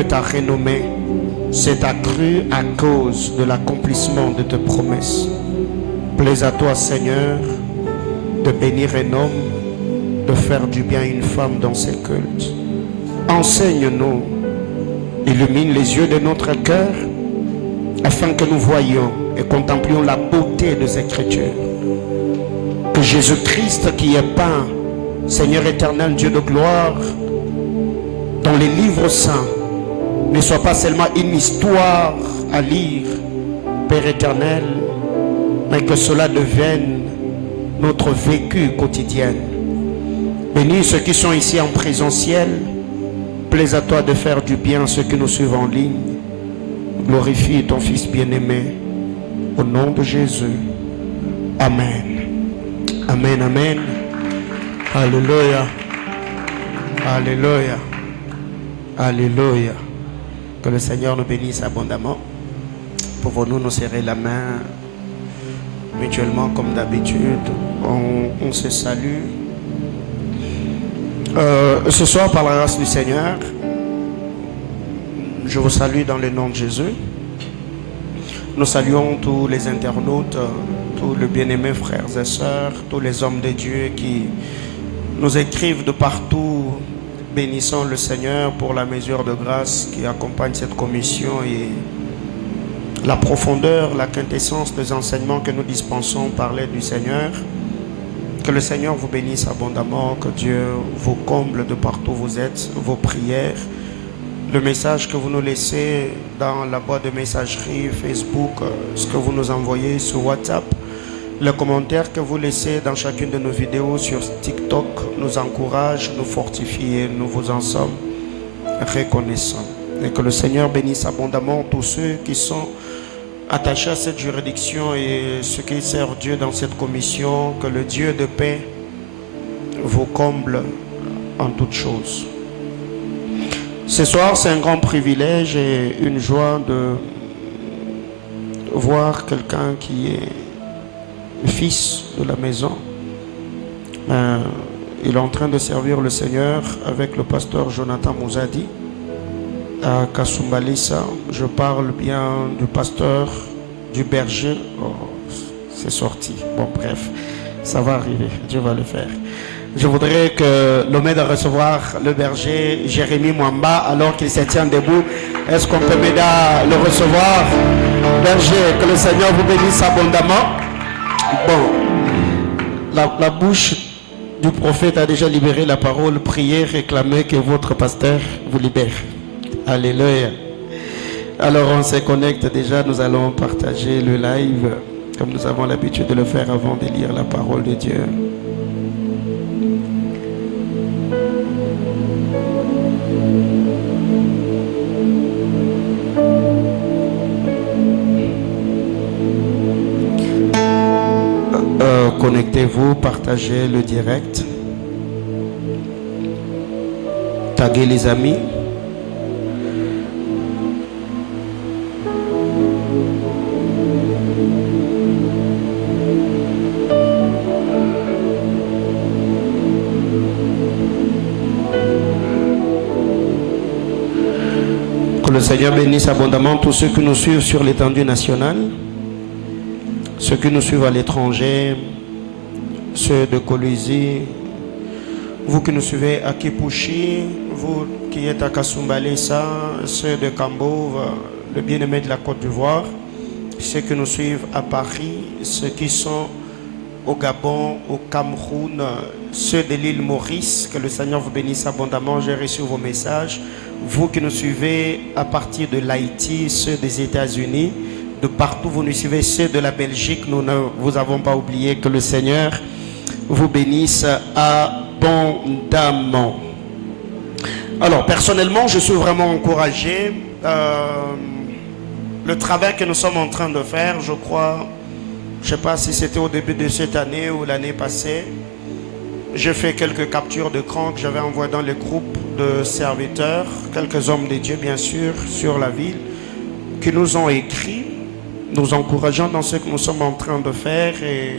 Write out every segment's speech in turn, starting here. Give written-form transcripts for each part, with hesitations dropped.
que ta renommée s'est accrue à cause de l'accomplissement de tes promesses. Plaise à toi, Seigneur, de bénir un homme, de faire du bien à une femme dans ses cultes. Enseigne-nous, illumine les yeux de notre cœur, afin que nous voyions et contemplions la beauté des Écritures. Que Jésus-Christ qui est peint, Seigneur éternel, Dieu de gloire, dans les livres saints, ne soit pas seulement une histoire à lire, Père éternel, mais que cela devienne notre vécu quotidien. Bénis ceux qui sont ici en présentiel. Plaise à toi de faire du bien à ceux qui nous suivent en ligne. Glorifie ton Fils bien-aimé. Au nom de Jésus. Amen. Amen, amen. Alléluia. Alléluia. Alléluia. Que le Seigneur nous bénisse abondamment. Pouvons-nous nous serrer la main mutuellement comme d'habitude. On se salue. Ce soir, par la grâce du Seigneur, je vous salue dans le nom de Jésus. Nous saluons tous les internautes, tous les bien-aimés frères et sœurs, tous les hommes de Dieu qui nous écrivent de partout. Bénissons le Seigneur pour la mesure de grâce qui accompagne cette commission et la profondeur, la quintessence des enseignements que nous dispensons par l'aide du Seigneur. Que le Seigneur vous bénisse abondamment, que Dieu vous comble de partout où vous êtes, vos prières, le message que vous nous laissez dans la boîte de messagerie Facebook, ce que vous nous envoyez sur WhatsApp, les commentaires que vous laissez dans chacune de nos vidéos sur TikTok nous encouragent, nous fortifient et nous vous en sommes reconnaissants. Et que le Seigneur bénisse abondamment tous ceux qui sont attachés à cette juridiction et ceux qui servent Dieu dans cette commission. Que le Dieu de paix vous comble en toutes choses. Ce soir, c'est un grand privilège et une joie de voir quelqu'un qui est fils de la maison. Il est en train de servir le Seigneur avec le pasteur Jonathan Mouzadi à Kasumbalissa. Je parle bien du pasteur, du berger. Oh, c'est sorti. Bon, bref, ça va arriver. Dieu va le faire. Je voudrais que l'homme de recevoir le berger Jérémy Mwamba alors qu'il se tient debout. Est-ce qu'on peut m'aider à le recevoir? Berger, que le Seigneur vous bénisse abondamment. Bon, la bouche du prophète a déjà libéré la parole. Priez, réclamez que votre pasteur vous libère. Alléluia. Alors on se connecte déjà, nous allons partager le live comme nous avons l'habitude de le faire avant de lire la parole de Dieu. Connectez-vous, partagez le direct, taguez les amis. Que le Seigneur bénisse abondamment tous ceux qui nous suivent sur l'étendue nationale, ceux qui nous suivent à l'étranger, ceux de Kolwezi, vous qui nous suivez à Kipushi, vous qui êtes à Kasumbalissa, ceux de Kambouve, le bien-aimé de la Côte d'Ivoire, ceux qui nous suivent à Paris, ceux qui sont au Gabon, au Cameroun, ceux de l'île Maurice, que le Seigneur vous bénisse abondamment. J'ai reçu vos messages. Vous qui nous suivez à partir de l'Haïti, ceux des États-Unis, de partout vous nous suivez, ceux de la Belgique, nous ne vous avons pas oublié. Que le Seigneur vous bénisse abondamment. Alors personnellement, je suis vraiment encouragé. Le travail que nous sommes en train de faire, je crois, je ne sais pas si c'était au début de cette année ou l'année passée, j'ai fait quelques captures d'écran que j'avais envoyées dans les groupes de serviteurs, quelques hommes de Dieu bien sûr, sur la ville, qui nous ont écrit, nous encourageant dans ce que nous sommes en train de faire. Et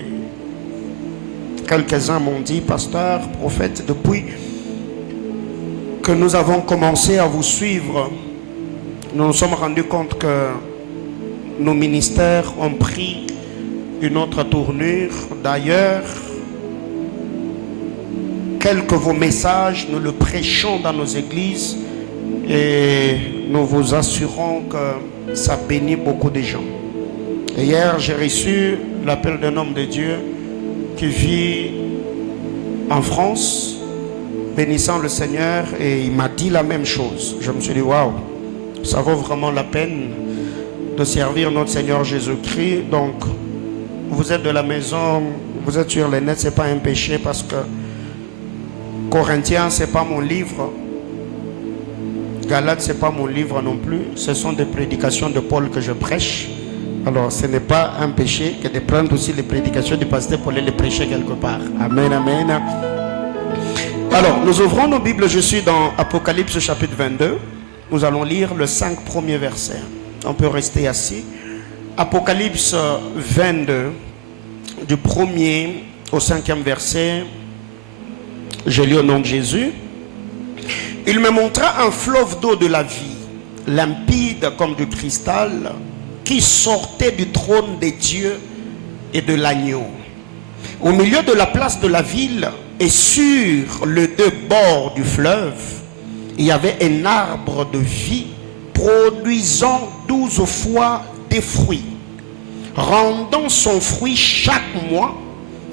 quelques-uns m'ont dit, pasteur, prophète, depuis que nous avons commencé à vous suivre, nous nous sommes rendus compte que nos ministères ont pris une autre tournure. D'ailleurs, quels que vos messages, nous le prêchons dans nos églises et nous vous assurons que ça bénit beaucoup de gens. Et hier, j'ai reçu l'appel d'un homme de Dieu qui vit en France, bénissant le Seigneur, et il m'a dit la même chose. Je me suis dit, waouh, ça vaut vraiment la peine de servir notre Seigneur Jésus-Christ. Donc, vous êtes de la maison, vous êtes sur les nets, ce n'est pas un péché, parce que Corinthiens, ce n'est pas mon livre. Galates, ce n'est pas mon livre non plus. Ce sont des prédications de Paul que je prêche. Alors, ce n'est pas un péché que de prendre aussi les prédications du pasteur pour les prêcher quelque part. Amen, amen. Alors, nous ouvrons nos Bibles. Je suis dans Apocalypse chapitre 22. Nous allons lire le 5 premiers versets. On peut rester assis. Apocalypse 22, du 1er au 5e verset. Je lis au nom de Jésus. Il me montra un fleuve d'eau de la vie, limpide comme du cristal, qui sortait du trône des dieux et de l'agneau. Au milieu de la place de la ville et sur les deux bords du fleuve, il y avait un arbre de vie produisant 12 fois des fruits, rendant son fruit chaque mois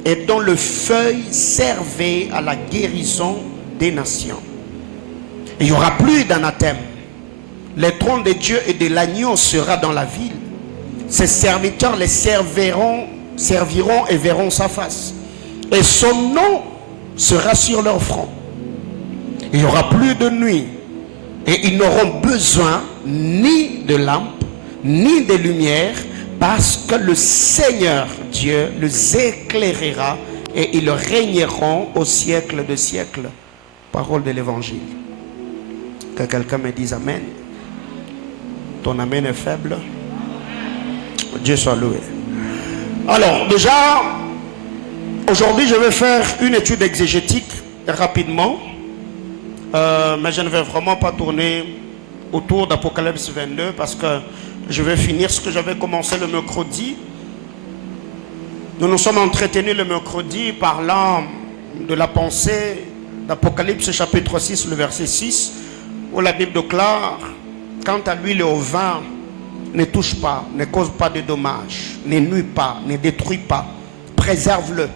et dont le feuille servait à la guérison des nations. Il n'y aura plus d'anathème. Le trône de Dieu et de l'agneau sera dans la ville. Ses serviteurs les serviront et verront sa face. Et son nom sera sur leur front. Il n'y aura plus de nuit. Et ils n'auront besoin ni de lampe, ni de lumière, parce que le Seigneur Dieu les éclairera et ils régneront au siècle de siècles. Parole de l'évangile. Que quelqu'un me dise Amen. Ton Amen est faible. Dieu soit loué. Alors, déjà, aujourd'hui, je vais faire une étude exégétique rapidement. Mais je ne vais vraiment pas tourner autour d'Apocalypse 22 parce que je vais finir ce que j'avais commencé le mercredi. Nous nous sommes entretenus le mercredi parlant de la pensée d'Apocalypse chapitre 6, le verset 6, où la Bible déclare: quant à l'huile et au vin, ne touche pas, ne cause pas de dommages, ne nuit pas, ne détruit pas, préserve-le.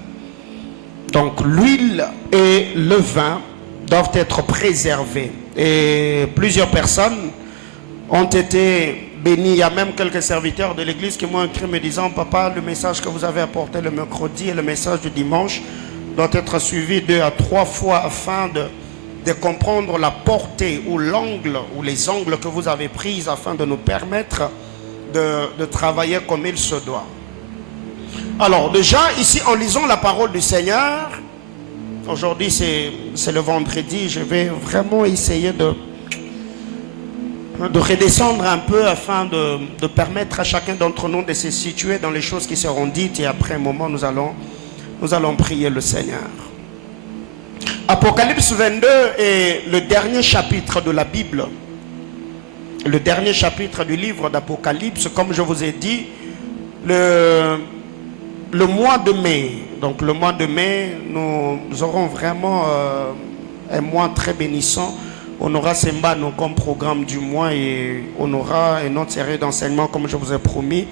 Donc l'huile et le vin doivent être préservés. Et plusieurs personnes ont été bénies. Il y a même quelques serviteurs de l'église qui m'ont écrit me disant: papa, le message que vous avez apporté le mercredi et le message du dimanche doit être suivi 2 à 3 fois afin de comprendre la portée ou l'angle ou les angles que vous avez pris afin de nous permettre de travailler comme il se doit. Alors déjà ici en lisant la parole du Seigneur, aujourd'hui c'est le vendredi, je vais vraiment essayer de redescendre un peu afin de permettre à chacun d'entre nous de se situer dans les choses qui seront dites, et après un moment nous allons prier le Seigneur. Apocalypse 22 est le dernier chapitre de la Bible, le dernier chapitre du livre d'Apocalypse. Comme je vous ai dit, le mois de mai, donc le mois de mai, nous aurons vraiment un mois très bénissant. On aura Sembano comme programme du mois et on aura une autre série d'enseignements comme je vous ai promis.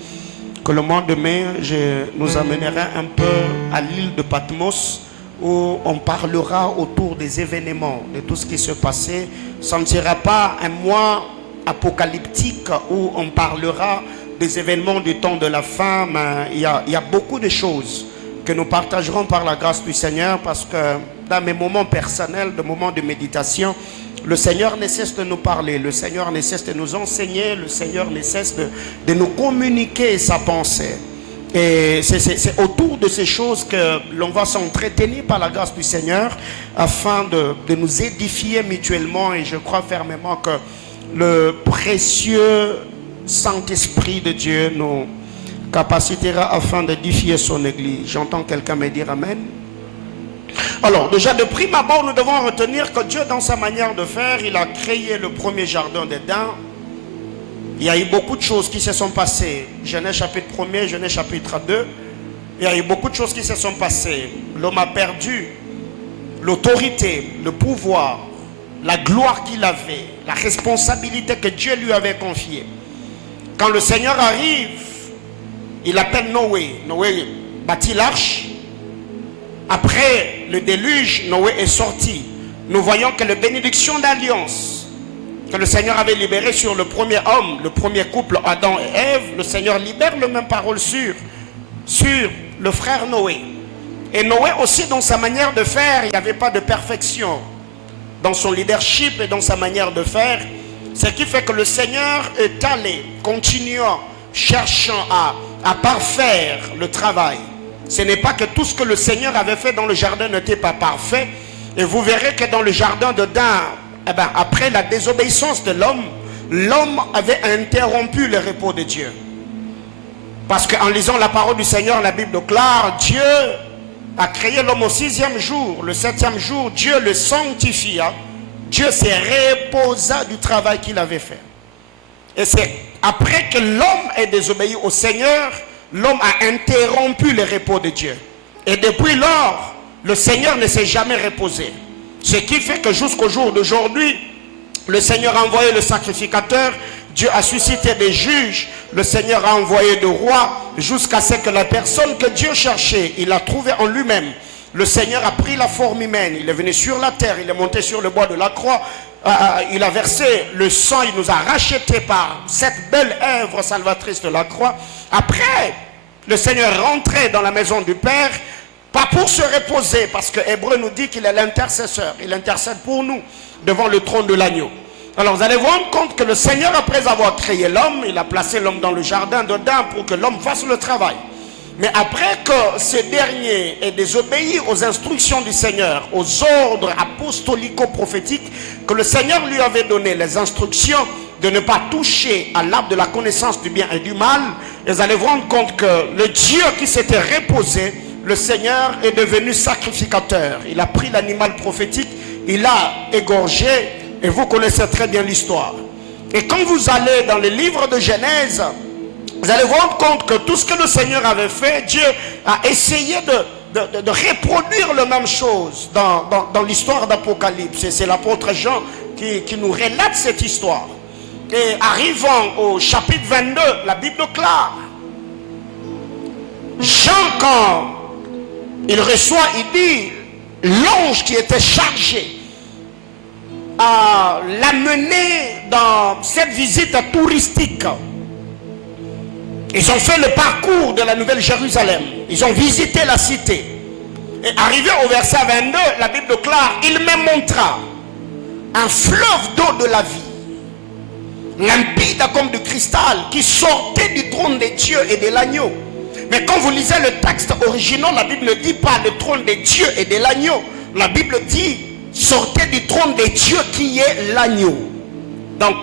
Que le mois de mai, je nous amènerai un peu à l'île de Patmos, où on parlera autour des événements, de tout ce qui se passait. Ça ne sera pas un mois apocalyptique où on parlera des événements du temps de la fin, mais il y a beaucoup de choses que nous partagerons par la grâce du Seigneur, parce que dans mes moments personnels, de moments de méditation, le Seigneur ne cesse de nous parler, le Seigneur ne cesse de nous enseigner, le Seigneur ne cesse de nous communiquer sa pensée. Et c'est autour de ces choses que l'on va s'entretenir par la grâce du Seigneur afin de nous édifier mutuellement. Et je crois fermement que le précieux Saint-Esprit de Dieu nous capacitera afin d'édifier son Église. J'entends quelqu'un me dire Amen. Alors déjà de prime abord, nous devons retenir que Dieu, dans sa manière de faire, il a créé le premier jardin d'Éden Il y a eu beaucoup de choses qui se sont passées. Genèse chapitre 1er, Genèse chapitre 2. Il y a eu beaucoup de choses qui se sont passées. L'homme a perdu l'autorité, le pouvoir, la gloire qu'il avait, la responsabilité que Dieu lui avait confiée. Quand le Seigneur arrive, il appelle Noé. Noé bâtit l'arche. Après le déluge, Noé est sorti. Nous voyons que la bénédiction d'alliance que le Seigneur avait libérée sur le premier homme, le premier couple, Adam et Ève, le Seigneur libère la même parole sur le frère Noé. Et Noé aussi, dans sa manière de faire, il n'y avait pas de perfection dans son leadership et dans sa manière de faire. Ce qui fait que le Seigneur est allé, continuant, cherchant à parfaire le travail. Ce n'est pas que tout ce que le Seigneur avait fait dans le jardin n'était pas parfait. Et vous verrez que dans le jardin d'Éden, après la désobéissance de l'homme, l'homme avait interrompu le repos de Dieu. Parce qu'en lisant la parole du Seigneur, la Bible déclare, Dieu a créé l'homme au 6e jour. Le 7e jour, Dieu le sanctifia. Dieu s'est reposa du travail qu'il avait fait. Et c'est après que l'homme ait désobéi au Seigneur, l'homme a interrompu le repos de Dieu. Et depuis lors, le Seigneur ne s'est jamais reposé. Ce qui fait que jusqu'au jour d'aujourd'hui, le Seigneur a envoyé le sacrificateur, Dieu a suscité des juges, le Seigneur a envoyé des rois, jusqu'à ce que la personne que Dieu cherchait, il l'a trouvée en lui-même. Le Seigneur a pris la forme humaine, il est venu sur la terre, il est monté sur le bois de la croix, il a versé le sang, il nous a rachetés par cette belle œuvre salvatrice de la croix. Après, le Seigneur est rentré dans la maison du Père, pas pour se reposer, parce que Hébreu nous dit qu'il est l'intercesseur, il intercède pour nous devant le trône de l'agneau. Alors vous allez vous rendre compte que le Seigneur, après avoir créé l'homme, il a placé l'homme dans le jardin d'Éden pour que l'homme fasse le travail. Mais après que ce dernier ait désobéi aux instructions du Seigneur, aux ordres apostolico-prophétiques que le Seigneur lui avait donné, les instructions de ne pas toucher à l'arbre de la connaissance du bien et du mal, et vous allez vous rendre compte que le Dieu qui s'était reposé, le Seigneur est devenu sacrificateur. Il a pris l'animal prophétique, il l'a égorgé, et vous connaissez très bien l'histoire. Et quand vous allez dans le livre de Genèse, vous allez vous rendre compte que tout ce que le Seigneur avait fait, Dieu a essayé de reproduire la même chose dans l'histoire d'Apocalypse. Et c'est l'apôtre Jean qui nous relate cette histoire. Et arrivant au chapitre 22, la Bible déclare, Jean, quand il reçoit, il dit, l'ange qui était chargé à l'amener dans cette visite touristique. Ils ont fait le parcours de la Nouvelle Jérusalem. Ils ont visité la cité. Et arrivé au verset 22, la Bible déclare, il me montra un fleuve d'eau de la vie, limpide comme du cristal, qui sortait du trône de Dieu et de l'agneau. Mais quand vous lisez le texte original, la Bible ne dit pas le trône de Dieu et de l'agneau. La Bible dit, sortez du trône de Dieu qui est l'agneau. Donc,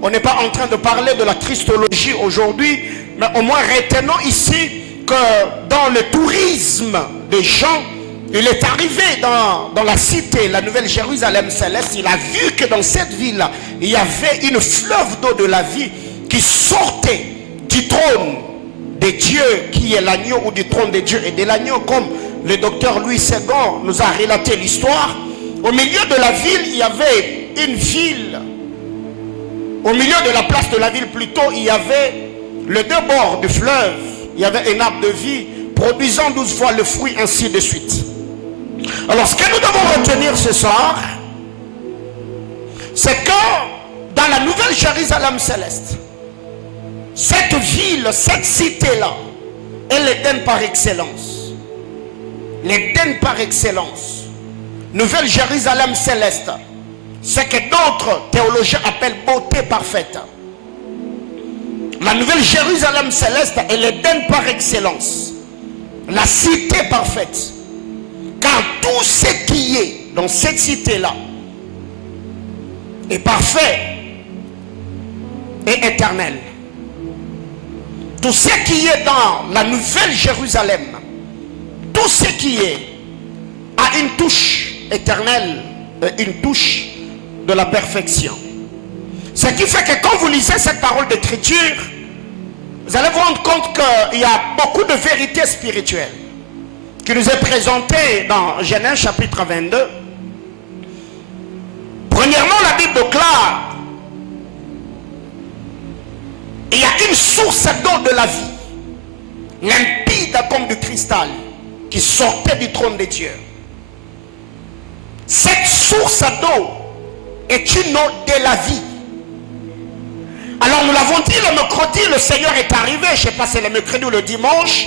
on n'est pas en train de parler de la Christologie aujourd'hui, mais au moins retenons ici que dans le tourisme de Jean, il est arrivé dans la cité, la Nouvelle Jérusalem céleste, il a vu que dans cette ville, il y avait une fleuve d'eau de la vie qui sortait du trône de Dieu qui est l'agneau, ou du trône de Dieu et de l'agneau, comme le docteur Louis Segond nous a relaté l'histoire. Au milieu de la ville, il y avait une ville. Au milieu de la place de la ville, plutôt, il y avait les deux bords du fleuve. Il y avait un arbre de vie produisant 12 fois le fruit, ainsi de suite. Alors, ce que nous devons retenir ce soir, c'est que dans la Nouvelle Jérusalem céleste, cette ville, cette cité-là, est l'Éden par excellence. L'Éden par excellence. Nouvelle Jérusalem céleste, ce que d'autres théologiens appellent beauté parfaite. La Nouvelle Jérusalem céleste est l'Éden par excellence, la cité parfaite. Car tout ce qui est dans cette cité-là est parfait et éternel. Tout ce qui est dans la Nouvelle Jérusalem, tout ce qui est a une touche éternelle, une touche de la perfection. Ce qui fait que quand vous lisez cette parole d'écriture, vous allez vous rendre compte qu'il y a beaucoup de vérités spirituelles qui nous est présentée dans Genèse chapitre 22. Premièrement, la Bible déclare il y a une source d'eau de la vie, limpide comme du cristal, qui sortait du trône de Dieu. Cette source d'eau est une eau de la vie. Alors nous l'avons dit, le mercredi, le Seigneur est arrivé, je ne sais pas si c'est le mercredi ou le dimanche,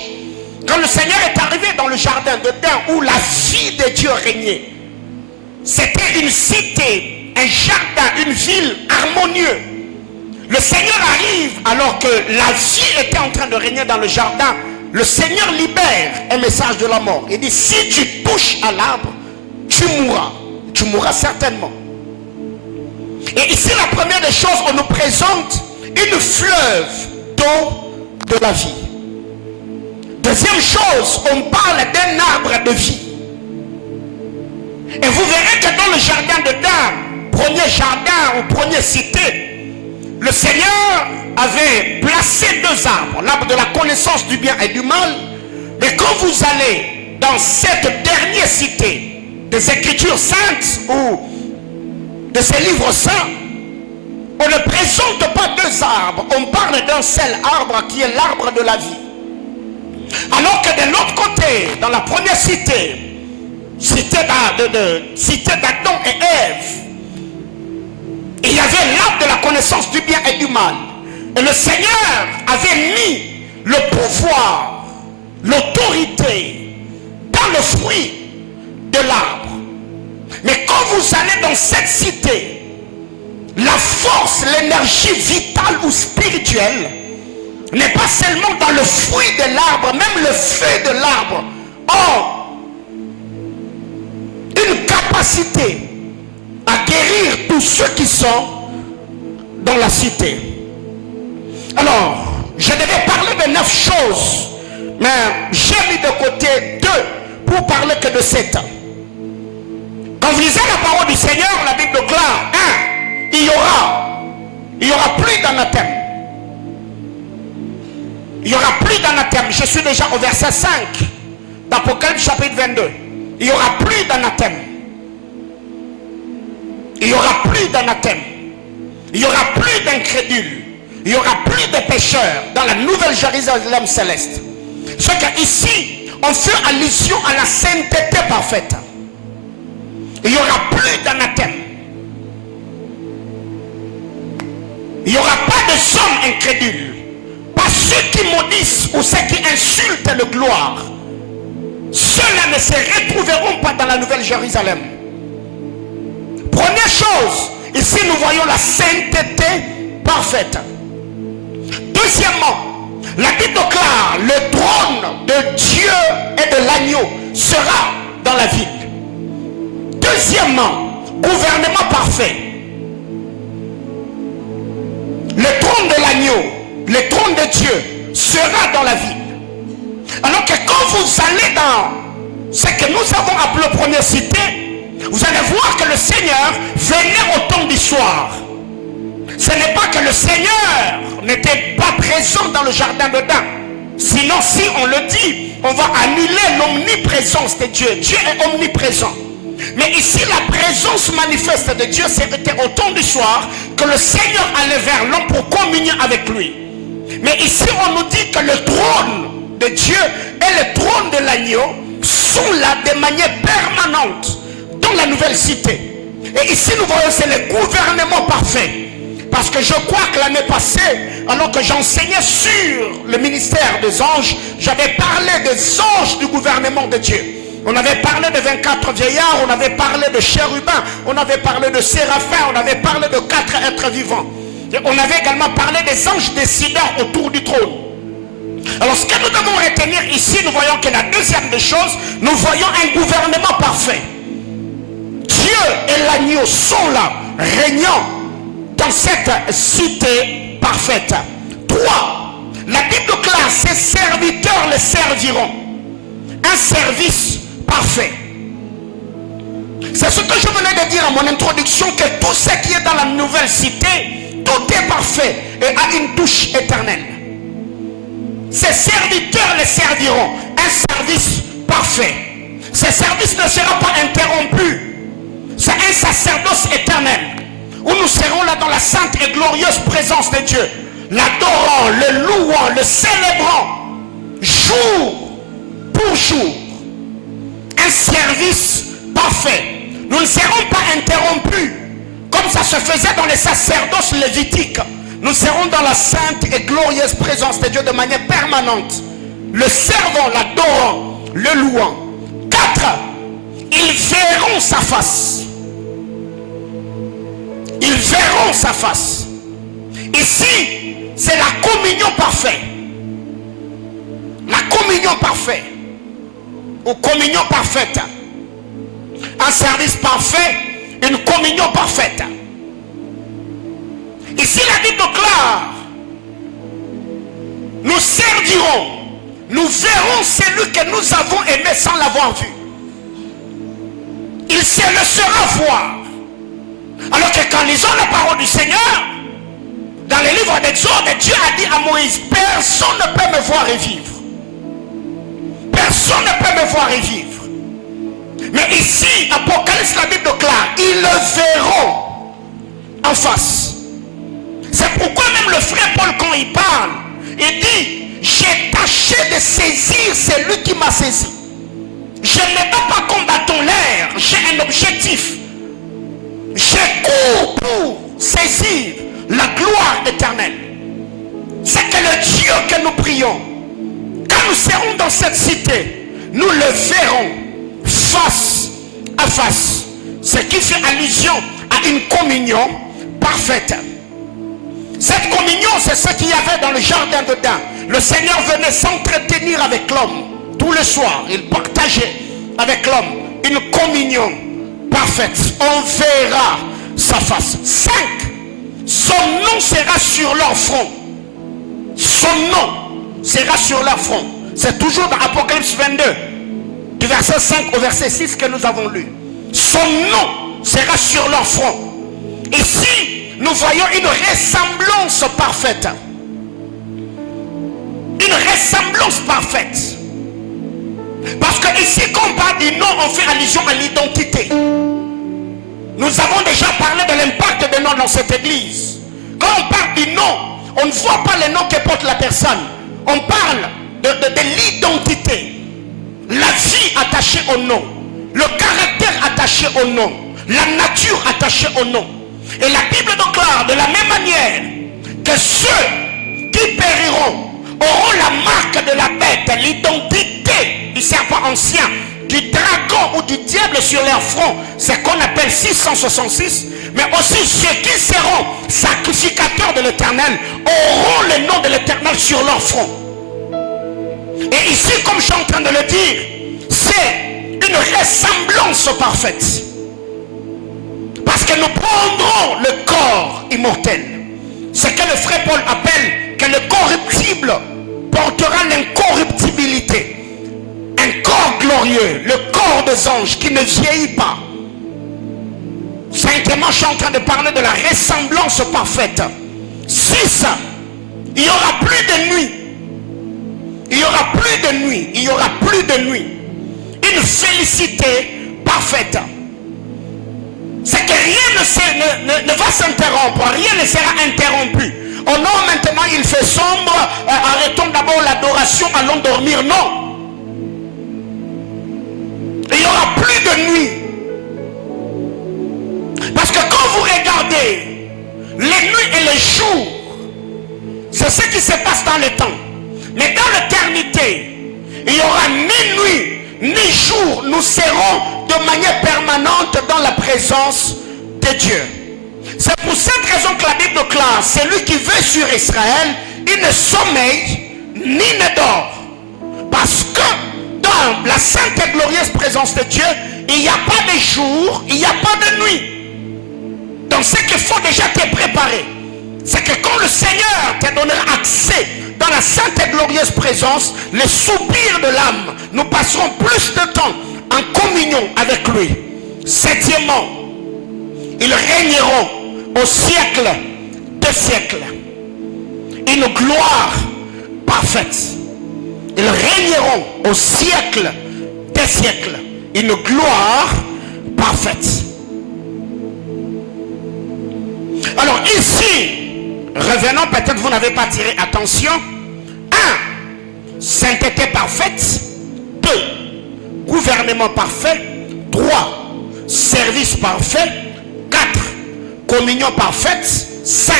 quand le Seigneur est arrivé dans le jardin d'Éden où la vie de Dieu régnait. C'était une cité, un jardin, une ville harmonieuse. Le Seigneur arrive alors que la vie était en train de régner dans le jardin. Le Seigneur libère un message de la mort. Il dit, si tu touches à l'arbre, tu mourras. Tu mourras certainement. Et ici, la première des choses, on nous présente une fleuve d'eau de la vie. Deuxième chose, on parle d'un arbre de vie. Et vous verrez que dans le jardin d'Éden, premier jardin ou première cité, le Seigneur avait placé deux arbres, l'arbre de la connaissance du bien et du mal. Mais quand vous allez dans cette dernière cité des Écritures saintes ou de ces livres saints, on ne présente pas deux arbres, on parle d'un seul arbre qui est l'arbre de la vie. Alors que de l'autre côté, dans la première cité, cité d'Adam et Ève, il y avait l'arbre de la connaissance du bien et du mal. Et le Seigneur avait mis le pouvoir, l'autorité dans le fruit de l'arbre. Mais quand vous allez dans cette cité, la force, l'énergie vitale ou spirituelle n'est pas seulement dans le fruit de l'arbre, même le feu de l'arbre a une capacité à guérir tous ceux qui sont dans la cité. Alors, je devais parler de 9 choses, mais j'ai mis de côté 2 pour parler que de 7. Quand vous lisez la parole du Seigneur, la Bible déclare, il y aura plus d'anathème. Il y aura plus d'anathème. Je suis déjà au verset 5 d'Apocalypse chapitre 22. Il y aura plus d'anathème. Il y aura plus d'anathème. Il y aura plus d'incrédules. Il y aura plus de pécheurs dans la nouvelle Jérusalem céleste. Ce qu'ici, on fait allusion à la sainteté parfaite. Il n'y aura plus d'anathème. Il n'y aura pas de sommes incrédules. Pas ceux qui maudissent ou ceux qui insultent le gloire. Ceux-là ne se retrouveront pas dans la nouvelle Jérusalem. Première chose, ici nous voyons la sainteté parfaite. Deuxièmement, la Bible déclare le trône de Dieu et de l'agneau sera dans la ville. Deuxièmement, gouvernement parfait. Le trône de l'agneau, le trône de Dieu sera dans la ville. Alors que quand vous allez dans ce que nous avons appelé première cité, vous allez voir que le Seigneur venait au temps du soir. Ce n'est pas que le Seigneur n'était pas présent dans le jardin d'Éden. Sinon, si on le dit, on va annuler l'omniprésence de Dieu. Dieu est omniprésent. Mais ici, la présence manifeste de Dieu, c'était au temps du soir que le Seigneur allait vers l'homme pour communier avec lui. Mais ici, on nous dit que le trône de Dieu et le trône de l'agneau sont là de manière permanente dans la nouvelle cité. Et ici, nous voyons, c'est le gouvernement parfait. Parce que je crois que l'année passée, alors que j'enseignais sur le ministère des anges, j'avais parlé des anges du gouvernement de Dieu. On avait parlé de 24 vieillards, on avait parlé de chérubins, on avait parlé de séraphins, on avait parlé de 4 êtres vivants. Et on avait également parlé des anges décideurs autour du trône. Alors ce que nous devons retenir ici, nous voyons que la deuxième des choses, nous voyons un gouvernement parfait. Dieu et l'agneau sont là, régnant dans cette cité parfaite. 3. La Bible déclare, ses serviteurs le serviront. Un service parfait. C'est ce que je venais de dire à mon introduction, que tout ce qui est dans la nouvelle cité tout est parfait et a une touche éternelle. Ses serviteurs les serviront un service parfait. Ce service ne sera pas interrompu. C'est un sacerdoce éternel où nous serons là dans la sainte et glorieuse présence de Dieu, l'adorant, le louant, le célébrant jour pour jour. Un service parfait. Nous ne serons pas interrompus comme ça se faisait dans les sacerdoces lévitiques. Nous serons dans la sainte et glorieuse présence de Dieu de manière permanente, le servant, l'adorant, le louant. 4. Ils verront sa face. Ils verront sa face. Ici, c'est la communion parfaite. La communion parfaite. Ou communion parfaite. Un service parfait, une communion parfaite. Ici, la Bible déclare, nous servirons, nous verrons celui que nous avons aimé sans l'avoir vu. Il se laissera voir. Alors que quand lisons la parole du Seigneur, dans les livres d'Exode, Dieu a dit à Moïse, personne ne peut me voir et vivre. Personne ne peut me voir et vivre. Mais ici, Apocalypse, la Bible déclare, ils le verront en face. C'est pourquoi même le frère Paul, quand il parle, il dit, j'ai tâché de saisir celui qui m'a saisi. Je ne vais pas combattre l'air, j'ai un objectif. Je cours pour saisir la gloire éternelle. C'est que le Dieu que nous prions, quand nous serons dans cette cité, nous le verrons face à face. Ce qui fait allusion à une communion parfaite. Cette communion, c'est ce qu'il y avait dans le jardin d'Éden. Le Seigneur venait s'entretenir avec l'homme. Tous les soirs, il partageait avec l'homme une communion parfaite. On verra sa face. 5. Son nom sera sur leur front. Son nom sera sur leur front. C'est toujours dans Apocalypse 22, du verset 5 au verset 6 que nous avons lu. Son nom sera sur leur front. Ici, nous voyons une ressemblance parfaite. Une ressemblance parfaite. Parce que ici, quand on parle du nom, on fait allusion à l'identité. Nous avons déjà parlé de l'impact des noms dans cette église. Quand on parle du nom, on ne voit pas le nom que porte la personne. On parle de l'identité. La vie attachée au nom. Le caractère attaché au nom. La nature attachée au nom. Et la Bible déclare de la même manière que ceux qui périront auront la marque de la bête, l'identité du serpent ancien, du dragon ou du diable sur leur front. C'est qu'on appelle 666. Mais aussi ceux qui seront sacrificateurs de l'Éternel auront le nom de l'Éternel sur leur front. Et ici, comme je suis en train de le dire, c'est une ressemblance parfaite. Parce que nous prendrons le corps immortel. Ce que le frère Paul appelle que le corruptible portera l'incorruptibilité. Un corps glorieux, le corps des anges qui ne vieillit pas. Simplement, je suis en train de parler de la ressemblance parfaite. 6. Il n'y aura plus de nuit. Il n'y aura plus de nuit. Il n'y aura plus de nuit. Une félicité parfaite. C'est que rien ne va s'interrompre, rien ne sera interrompu. Oh non, maintenant il fait sombre, arrêtons d'abord l'adoration, allons dormir. Non. Il n'y aura plus de nuit. Parce que quand vous regardez les nuits et les jours, c'est ce qui se passe dans le temps. Mais dans l'éternité, il n'y aura ni nuit, ni jour. Nous serons de manière permanente dans la présence de Dieu. C'est pour cette raison que la Bible déclare, celui qui veut sur Israël, il ne sommeille ni ne dort. Parce que dans la sainte et glorieuse présence de Dieu, il n'y a pas de jour, il n'y a pas de nuit. Donc ce qu'il faut déjà te préparer, c'est que quand le Seigneur te donnera accès dans la sainte et glorieuse présence, les soupirs de l'âme, nous passerons plus de temps en communion avec lui. 7e, ils régneront au siècle des siècles. Une gloire parfaite. Ils régneront au siècle des siècles. Une gloire parfaite. Alors ici, revenons, peut-être vous n'avez pas tiré attention. 1. Sainteté parfaite. 2. Gouvernement parfait. 3. Service parfait. 4. Communion parfaite. 5.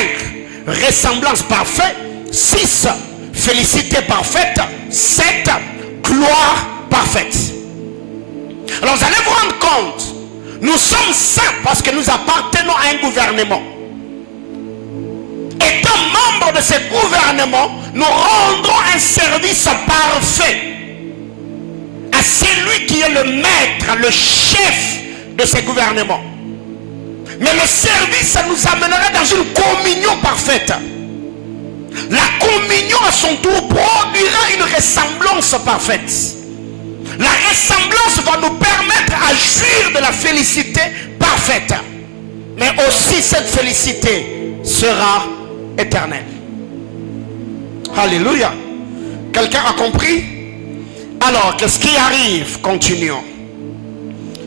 Ressemblance parfaite. 6. Félicité parfaite. 7. Gloire parfaite. Alors vous allez vous rendre compte, nous sommes saints parce que nous appartenons à un gouvernement. Étant membres de ce gouvernement, nous rendrons un service parfait à celui qui est le maître, le chef de ce gouvernement. Mais le service nous amènera dans une communion parfaite. La communion à son tour produira une ressemblance parfaite. La ressemblance va nous permettre à jouir de la félicité parfaite. Mais aussi cette félicité sera éternelle. Alléluia. Quelqu'un a compris? Alors, qu'est-ce qui arrive? Continuons.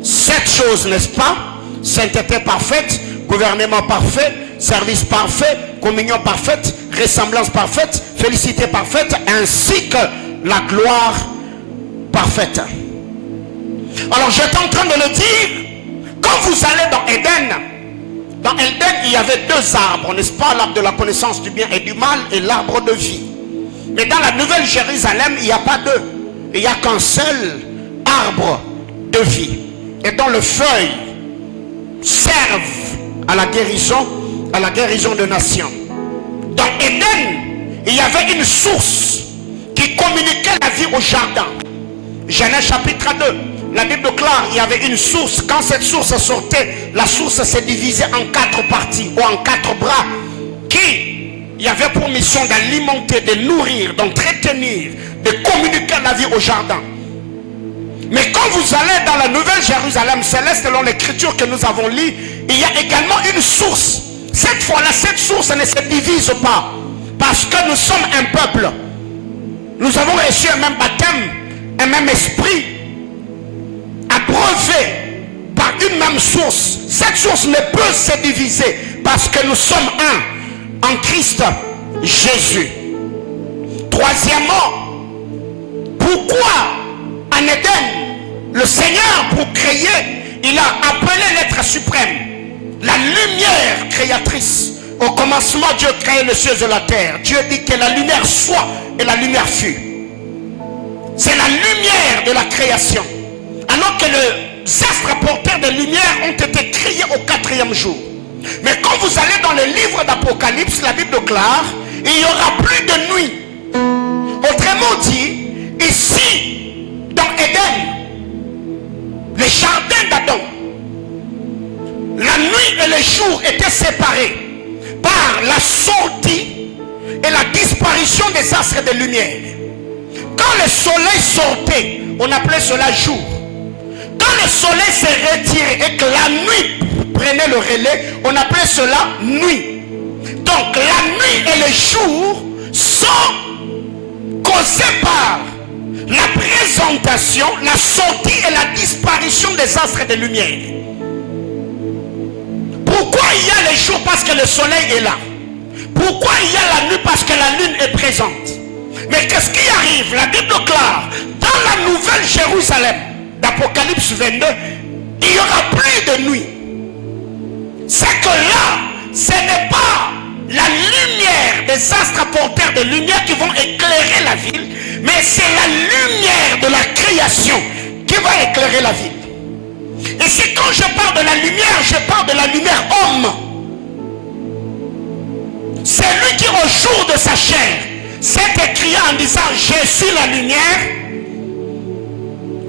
Cette chose, n'est-ce pas? Sainteté parfaite, gouvernement parfait, service parfait, communion parfaite, ressemblance parfaite, félicité parfaite, ainsi que la gloire parfaite. Alors j'étais en train de le dire, quand vous allez dans Éden, il y avait 2 arbres, n'est-ce pas? L'arbre de la connaissance du bien et du mal et l'arbre de vie. Mais dans la Nouvelle Jérusalem, il n'y a pas 2. Il n'y a qu'un seul arbre de vie. Et dont les feuilles servent à la guérison de nations. Dans Éden, il y avait une source qui communiquait la vie au jardin. Genèse chapitre 2, la Bible déclare il y avait une source. Quand cette source sortait, la source s'est divisée en 4 parties ou en 4 bras qui il y avait pour mission d'alimenter, de nourrir, d'entretenir, de communiquer la vie au jardin. Mais quand vous allez dans la Nouvelle Jérusalem céleste, selon l'écriture que nous avons lue, il y a également une source. Cette fois-là, cette source ne se divise pas. Parce que nous sommes un peuple. Nous avons reçu un même baptême, un même esprit, abreuvé par une même source. Cette source ne peut se diviser parce que nous sommes un en Christ Jésus. Troisièmement, pourquoi en Éden, le Seigneur pour créer, il a appelé l'être suprême, la lumière créatrice. Au commencement, Dieu créait les cieux et la terre. Dieu dit que la lumière soit et la lumière fut. C'est la lumière de la création. Alors que les astres porteurs de lumière ont été créés au 4e jour. Mais quand vous allez dans le livre d'Apocalypse, la Bible déclare, il n'y aura plus de nuit. Autrement dit, ici, dans Éden, le jardin d'Adam, la nuit et le jour étaient séparés par la sortie et la disparition des astres de lumière. Quand le soleil sortait, on appelait cela jour. Quand le soleil s'est retiré et que la nuit prenait le relais, on appelait cela nuit. Donc la nuit et le jour sont causés par la présentation, la sortie et la disparition des astres de lumière. Pourquoi il y a les jours? Parce que le soleil est là. Pourquoi il y a la nuit? Parce que la lune est présente. Mais qu'est-ce qui arrive? La Bible déclare, dans la Nouvelle Jérusalem d'Apocalypse 22, il n'y aura plus de nuit. C'est que là, ce n'est pas la lumière des astres porteurs de lumière qui vont éclairer la ville, mais c'est la lumière de la création qui va éclairer la ville. Et c'est quand je parle de la lumière, je parle de la lumière homme. C'est lui qui au jour de sa chair s'est écrié en disant je suis la lumière.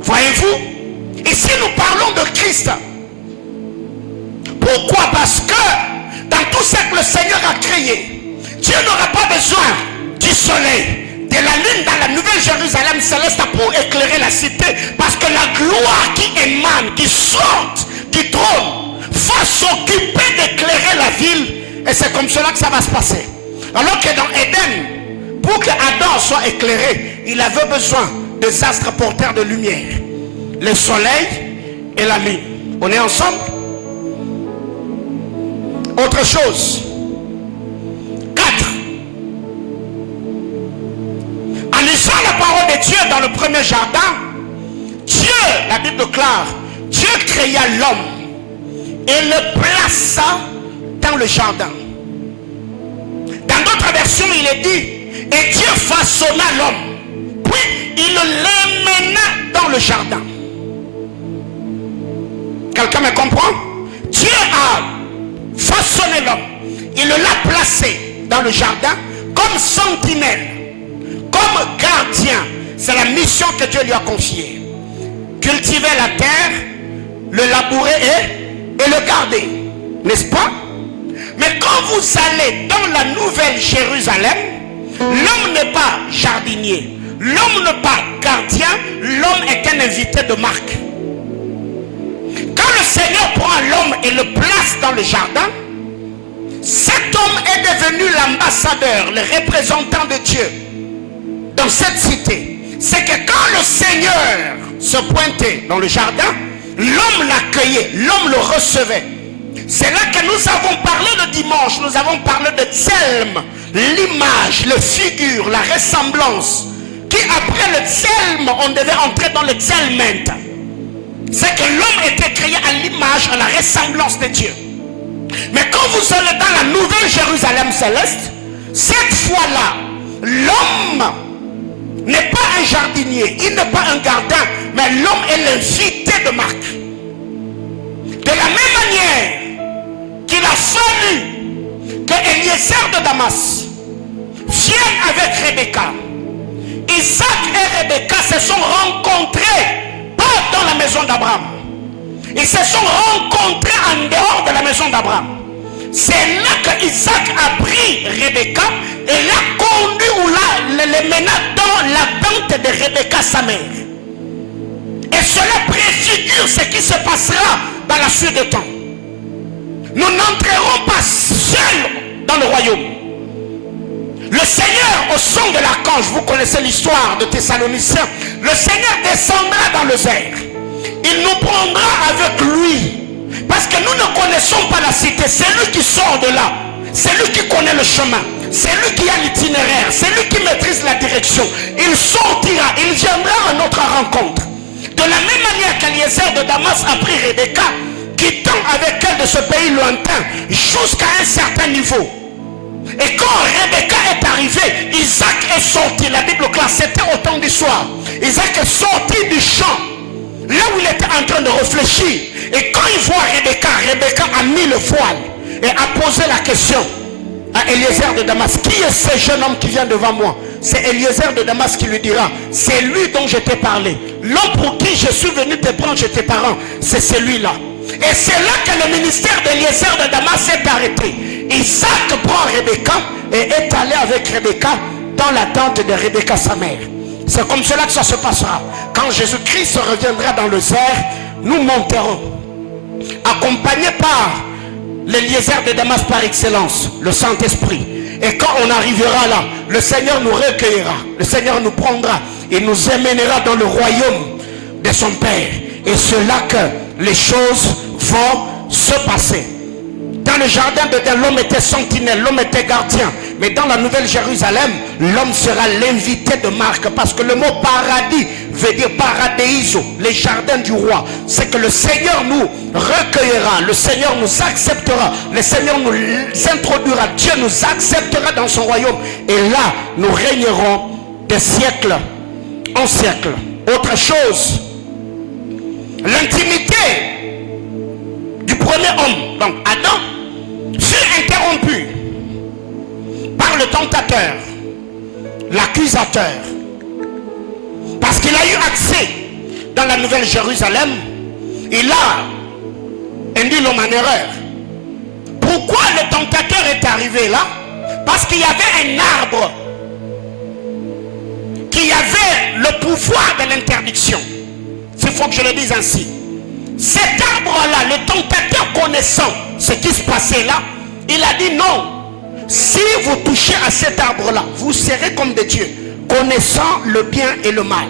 Voyez-vous? Ici nous parlons de Christ. Pourquoi? Parce que dans tout ce que le Seigneur a créé, Dieu n'aura pas besoin du soleil, de la lune dans la Nouvelle Jérusalem céleste pour éclairer la cité, parce que la gloire qui émane, qui sort du trône, va s'occuper d'éclairer la ville Et c'est comme cela que ça va se passer. Alors que dans Éden, pour que Adam soit éclairé, il avait besoin des astres porteurs de lumière. Le soleil et la lune. On est ensemble? Autre chose. 4. En lisant la parole de Dieu dans le premier jardin, Dieu, la Bible déclare, Dieu créa l'homme et le plaça dans le jardin. Dans d'autres versions, il est dit, et Dieu façonna l'homme, puis il l'emmena dans le jardin. Quelqu'un me comprend? Dieu a façonné l'homme, il l'a placé dans le jardin comme sentinelle, comme gardien. C'est la mission que Dieu lui a confiée. Cultiver la terre, le labourer et le garder, n'est-ce pas? Mais quand vous allez dans la nouvelle Jérusalem, l'homme n'est pas jardinier, l'homme n'est pas gardien, l'homme est un invité de marque. Quand le Seigneur prend l'homme et le place dans le jardin, cet homme est devenu l'ambassadeur, le représentant de Dieu dans cette cité. C'est que quand le Seigneur se pointait dans le jardin, l'homme l'accueillait, l'homme le recevait. C'est là que nous avons parlé le dimanche, nous avons parlé de Tselm, l'image, le figure, la ressemblance. Qui après le Tselm, on devait entrer dans le Tselment. C'est que l'homme était créé à l'image, à la ressemblance de Dieu. Mais quand vous allez dans la nouvelle Jérusalem céleste, cette fois-là, l'homme n'est pas un jardinier, il n'est pas un gardien, mais l'homme est l'invité de Marc. De la même manière qu'il a fallu que Eliezer de Damas vienne avec Rebecca. Isaac et Rebecca se sont rencontrés pas dans la maison d'Abraham. Ils se sont rencontrés en dehors de la maison d'Abraham. C'est là que Isaac a pris Rebecca et l'a conduit ou l'a mena dans la tente de Rebecca, sa mère. Et cela préfigure ce qui se passera dans la suite du temps. Nous n'entrerons pas seuls dans le royaume. Le Seigneur, au son de l'archange, vous connaissez l'histoire de Thessaloniciens, le Seigneur descendra dans le désert. Il nous prendra avec lui. Parce que nous ne connaissons pas la cité. C'est lui qui sort de là. C'est lui qui connaît le chemin. C'est lui qui a l'itinéraire. C'est lui qui maîtrise la direction. Il sortira. Il viendra à notre rencontre. De la même manière qu'Eliezer de Damas a pris Rebecca, quittant avec elle de ce pays lointain jusqu'à un certain niveau. Et quand Rebecca est arrivée, Isaac est sorti. La Bible classe, c'était au temps du soir. Isaac est sorti du champ, là où il était en train de réfléchir. Et quand il voit Rebecca, Rebecca a mis le voile et a posé la question à Eliezer de Damas. Qui est ce jeune homme qui vient devant moi? C'est Eliezer de Damas qui lui dira, c'est lui dont je t'ai parlé. L'homme pour qui je suis venu te prendre chez tes parents, c'est celui-là. Et c'est là que le ministère d'Eliezer de Damas s'est arrêté. Isaac prend Rebecca et est allé avec Rebecca dans la tente de Rebecca, sa mère. C'est comme cela que ça se passera. Quand Jésus-Christ reviendra dans le désert, nous monterons, accompagnés par l'Eliezer de Damas par excellence, le Saint-Esprit. Et quand on arrivera là, le Seigneur nous recueillera, le Seigneur nous prendra et nous emmènera dans le royaume de son Père. Et c'est là que les choses vont se passer. Dans le jardin d'Éden, l'homme était sentinelle, l'homme était gardien. Mais dans la nouvelle Jérusalem, l'homme sera l'invité de Marc. Parce que le mot paradis veut dire paradeiso, les jardins du roi. C'est que le Seigneur nous recueillera, le Seigneur nous acceptera, le Seigneur nous introduira, Dieu nous acceptera dans son royaume. Et là, nous régnerons de siècle en siècle. Autre chose, l'intimité du premier homme, donc Adam, fut interrompue par le tentateur, l'accusateur, parce qu'il a eu accès dans la nouvelle Jérusalem. Il a induit l'homme en erreur. Pourquoi le tentateur est arrivé là? Parce qu'il y avait un arbre qui avait le pouvoir de l'interdiction. Il faut que je le dise ainsi. Cet arbre-là, le tentateur connaissant ce qui se passait là, Il a dit non. Si vous touchez à cet arbre-là, vous serez comme des dieux, connaissant le bien et le mal.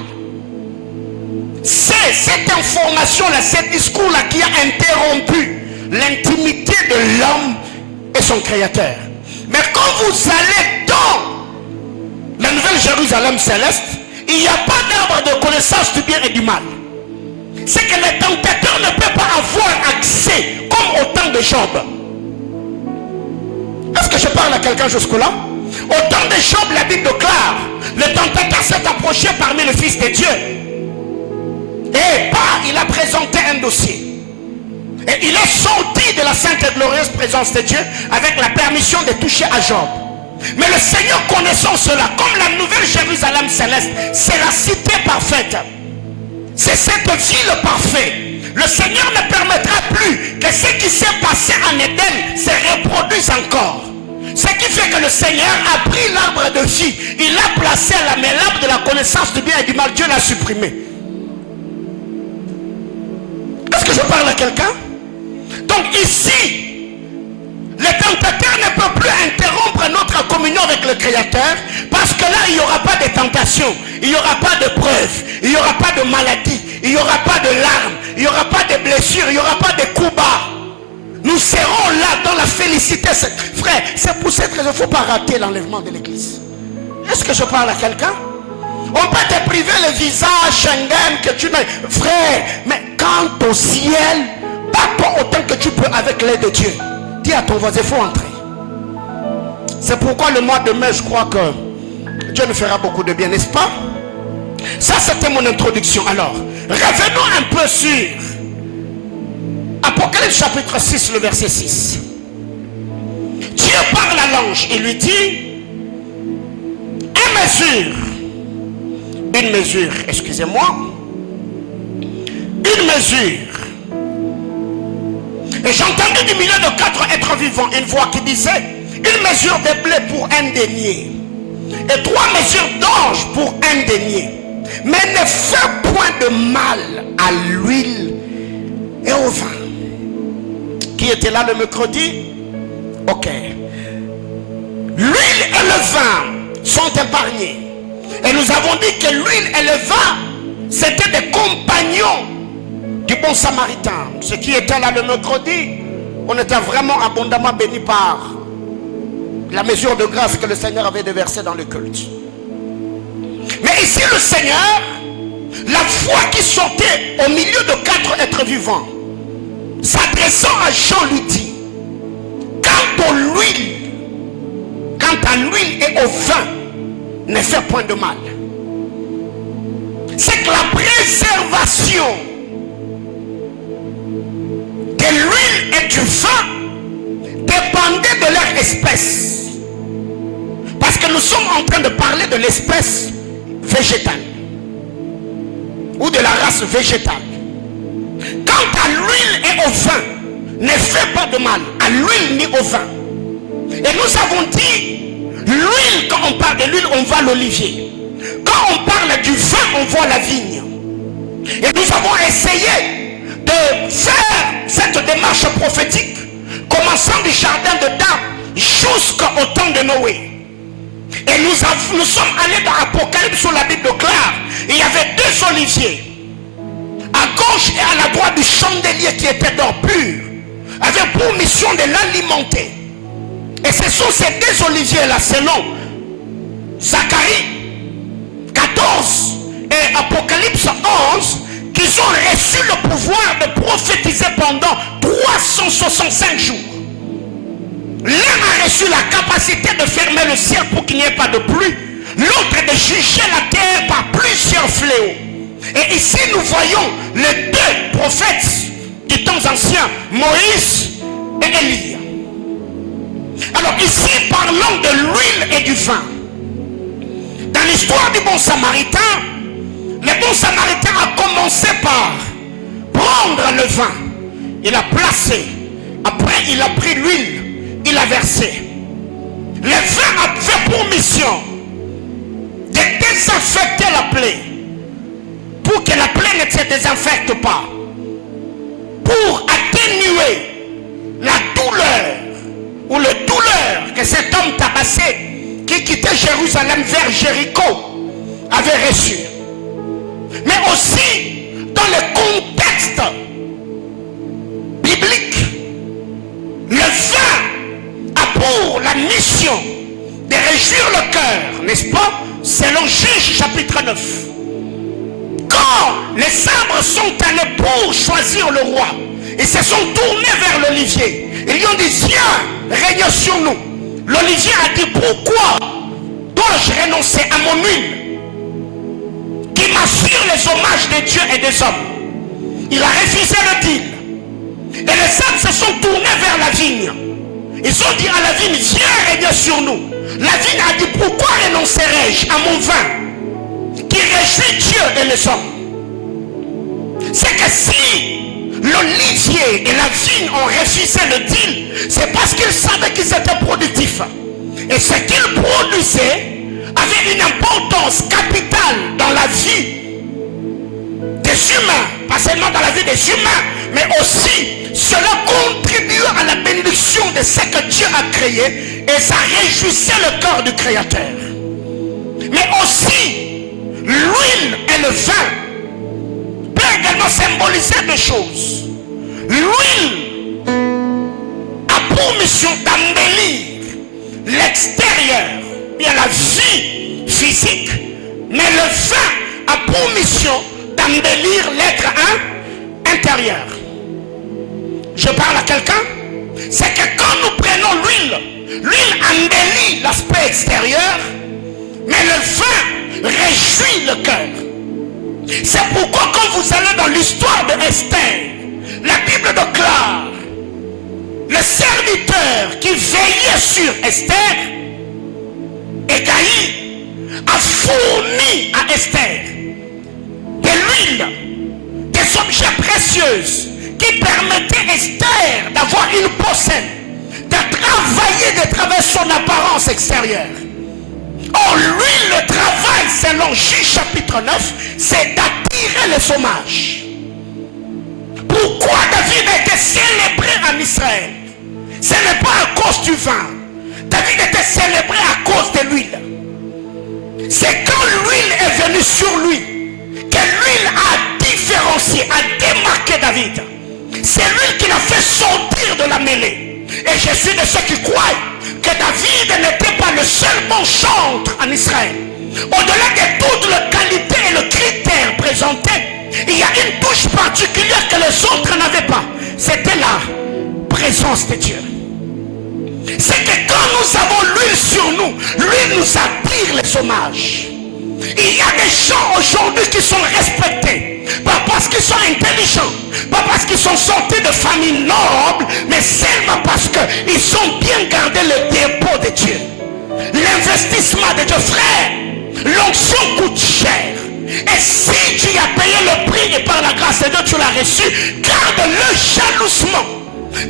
C'est cette information-là, ce discours-là qui a interrompu l'intimité de l'homme et son créateur. Mais quand vous allez dans la nouvelle Jérusalem céleste, il n'y a pas d'arbre de connaissance du bien et du mal. C'est que les tentateurs ne peuvent pas avoir accès comme au temps de Job. Est-ce que je parle à quelqu'un jusque-là? Au temps de Job, la Bible déclare, le tentateur s'est approché parmi les fils de Dieu. Et il a présenté un dossier. Et il est sorti de la sainte et glorieuse présence de Dieu avec la permission de toucher à Job. Mais le Seigneur, connaissant cela, comme la nouvelle Jérusalem céleste, c'est la cité parfaite. C'est cette ville parfaite. Le Seigneur ne permettra plus que ce qui s'est passé en Éden se reproduise encore. Ce qui fait que le Seigneur a pris l'arbre de vie, il l'a placé à la main, l'arbre de la connaissance du bien et du mal, Dieu l'a supprimé. Est-ce que je parle à quelqu'un? Donc ici, le tentateur ne peut plus interrompre notre communion avec le Créateur, parce que là, il n'y aura pas de tentation, il n'y aura pas de preuves, il n'y aura pas de maladie, il n'y aura pas de larmes, il n'y aura pas de blessures, il n'y aura pas de coups bas. Nous serons là dans la félicité. Frère, c'est pour cette raison qu'il ne faut pas rater l'enlèvement de l'église. Est-ce que je parle à quelqu'un? On peut te priver le visage Schengen que tu mets. Frère, mais quant au ciel, pas autant que tu peux avec l'aide de Dieu. Dis à ton voisin, il faut entrer. C'est pourquoi le mois de mai, je crois que Dieu nous fera beaucoup de bien, n'est-ce pas? Ça, c'était mon introduction. Alors, revenons un peu sur Apocalypse chapitre 6, le verset 6. Dieu parle à l'ange et lui dit, une mesure, excusez-moi, une mesure. Et j'entendais du milieu de 4 êtres vivants une voix qui disait, une mesure de blé pour un denier, et 3 mesures d'orge pour un denier. Mais ne fais point de mal à l'huile et au vin. Qui était là le mercredi? Ok. L'huile et le vin sont épargnés. Et nous avons dit que l'huile et le vin, c'était des compagnons du bon samaritain. Ce qui était là le mercredi, on était vraiment abondamment bénis par la mesure de grâce que le Seigneur avait déversée dans le culte. Mais ici le Seigneur, la voix qui sortait au milieu de 4 êtres vivants, s'adressant à Jean, lui dit, quant à l'huile et au vin, ne fais point de mal. C'est que la préservation de l'huile et du vin dépendait de leur espèce. Parce que nous sommes en train de parler de l'espèce végétale ou de la race végétale. Quant à l'huile et au vin, ne fais pas de mal à l'huile ni au vin. Et nous avons dit, l'huile, quand on parle de l'huile, on voit l'olivier. Quand on parle du vin, on voit la vigne. Et nous avons essayé de faire cette démarche prophétique, commençant du jardin de Dan jusqu'au temps de Noé. Et nous sommes allés dans l'Apocalypse où la Bible déclare, il y avait 2 oliviers, à gauche et à la droite du chandelier qui était d'or pur, avait pour mission de l'alimenter. Et ce sont ces 2 oliviers-là, selon Zacharie 14 et Apocalypse 11, qui ont reçu le pouvoir de prophétiser pendant 365 jours. L'un a reçu la capacité de fermer le ciel pour qu'il n'y ait pas de pluie, l'autre de juger la terre par plusieurs fléaux. Et ici nous voyons les 2 prophètes du temps ancien, Moïse et Élie. Alors ici parlons de l'huile et du vin. Dans l'histoire du bon samaritain, le bon samaritain a commencé par prendre le vin, il a placé, après il a pris l'huile, il a versé. Le vin a fait pour mission de désinfecter la plaie, pour que la plaie ne se désinfecte pas, pour atténuer la douleur ou le douleur que cet homme tabassé qui quittait Jérusalem vers Jéricho avait reçu. Mais aussi dans le contexte biblique, le vin a pour la mission de réjouir le cœur, n'est-ce pas? Selon Juge chapitre 9. Quand les sabres sont allés pour choisir le roi, ils se sont tournés vers l'olivier. Ils lui ont dit, viens, règne sur nous. L'olivier a dit, pourquoi dois-je renoncer à mon huile qui m'assure les hommages des dieux et des hommes? Il a refusé le deal. Et les sabres se sont tournés vers la vigne. Ils ont dit à la vigne, viens, règne sur nous. La vigne a dit, pourquoi renoncerai-je à mon vin qui réjouit Dieu et les hommes? C'est que si l'olivier et la vigne ont refusé le deal, c'est parce qu'ils savaient qu'ils étaient productifs. Et ce qu'ils produisaient avait une importance capitale dans la vie des humains. Pas seulement dans la vie des humains, mais aussi cela contribue à la bénédiction de ce que Dieu a créé, et ça réjouissait le cœur du Créateur. Mais aussi, l'huile et le vin peuvent également symboliser deux choses. L'huile a pour mission d'embellir l'extérieur, bien la vie physique, mais le vin a pour mission d'embellir l'être intérieur. Je parle à quelqu'un. C'est que quand nous prenons l'huile, l'huile embellit l'aspect extérieur, mais le vin réjouit le cœur. C'est pourquoi quand vous allez dans l'histoire de Esther, la Bible déclare le serviteur qui veillait sur Esther, Égaï, a fourni à Esther de l'huile, des objets précieux qui permettaient à Esther d'avoir une peau saine, de travers son apparence extérieure. Or, l'huile, le travail, selon Juge chapitre 9, c'est d'attirer les hommages. Pourquoi David a été célébré en Israël? Ce n'est pas à cause du vin. David était célébré à cause de l'huile. C'est quand l'huile est venue sur lui que l'huile a différencié, a démarqué David. C'est l'huile qui l'a fait sortir de la mêlée. Et je suis de ceux qui croient que David n'était pas le seul bon chantre en Israël. Au-delà de toutes les qualités et les critères présentés, il y a une touche particulière que les autres n'avaient pas. C'était la présence de Dieu. C'est que quand nous avons l'huile sur nous, l'huile nous attire les hommages. Il y a des gens aujourd'hui qui sont respectés, pas parce qu'ils sont intelligents, pas parce qu'ils sont sortis de familles nobles, mais seulement parce qu'ils ont bien gardé le dépôt de Dieu. L'investissement de Dieu, frère, l'onction coûte cher. Et si tu as payé le prix et par la grâce de Dieu tu l'as reçu, garde-le jalousement.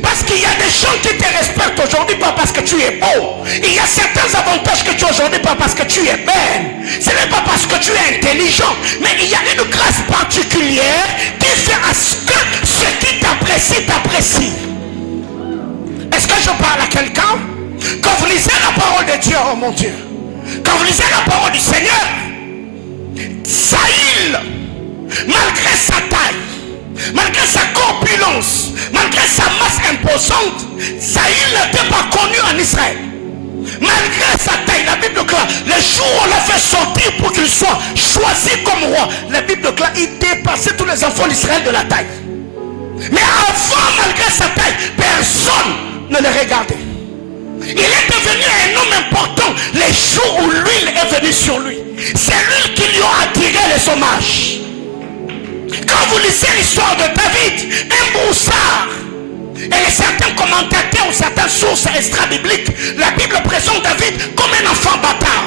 Parce qu'il y a des gens qui te respectent aujourd'hui pas parce que tu es beau. Il y a certains avantages que tu as aujourd'hui pas parce que tu es belle. Ce n'est pas parce que tu es intelligent. Mais il y a une grâce particulière qui fait à ce que ceux qui t'apprécient t'apprécient. Est-ce que je parle à quelqu'un? Quand vous lisez la parole de Dieu, oh mon Dieu, quand vous lisez la parole du Seigneur, Saül, malgré sa taille, malgré sa corpulence, malgré sa masse imposante, Saül n'était pas connu en Israël. Malgré sa taille, la Bible déclare, le jour où on l'a fait sortir pour qu'il soit choisi comme roi, la Bible déclare, il dépassait tous les enfants d'Israël de la taille. Mais avant, malgré sa taille, personne ne le regardait. Il est devenu un homme important les jours où l'huile est venue sur lui. C'est l'huile qui lui a attiré les hommages. Quand vous lisez l'histoire de David, un broussard, et certains commentateurs ou certaines sources extra-bibliques, la Bible présente David comme un enfant bâtard.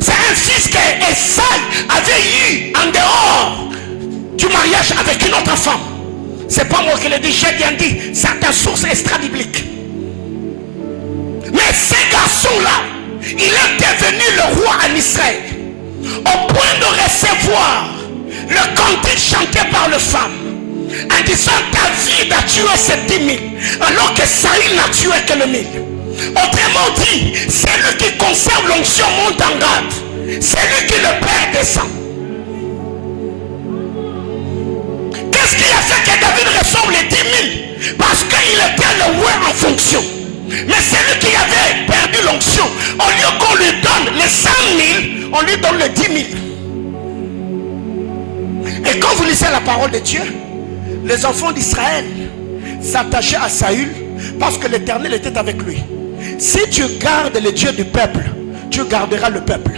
C'est un fils qu'Esaïe avait eu en dehors du mariage avec une autre femme. C'est pas moi qui le dis, j'ai bien dit, certaines sources extra-bibliques. Mais ce garçon-là, il est devenu le roi en Israël, au point de recevoir le cantique chanté par les femmes. en disant David a tué ces 10 000, alors que Saül n'a tué que le 1000. Autrement dit, c'est lui qui conserve l'onction monte en garde. C'est lui qui le perd descend. Qu'est-ce qui a fait que David reçoive les 10 000? Parce qu'il était le roi en fonction. Mais c'est lui qui avait perdu l'onction. Au lieu qu'on lui donne les 100 000, on lui donne les 10 000. Et quand vous lisez la parole de Dieu, les enfants d'Israël s'attachaient à Saül parce que l'Éternel était avec lui. Si tu gardes le Dieu du peuple, tu garderas le peuple.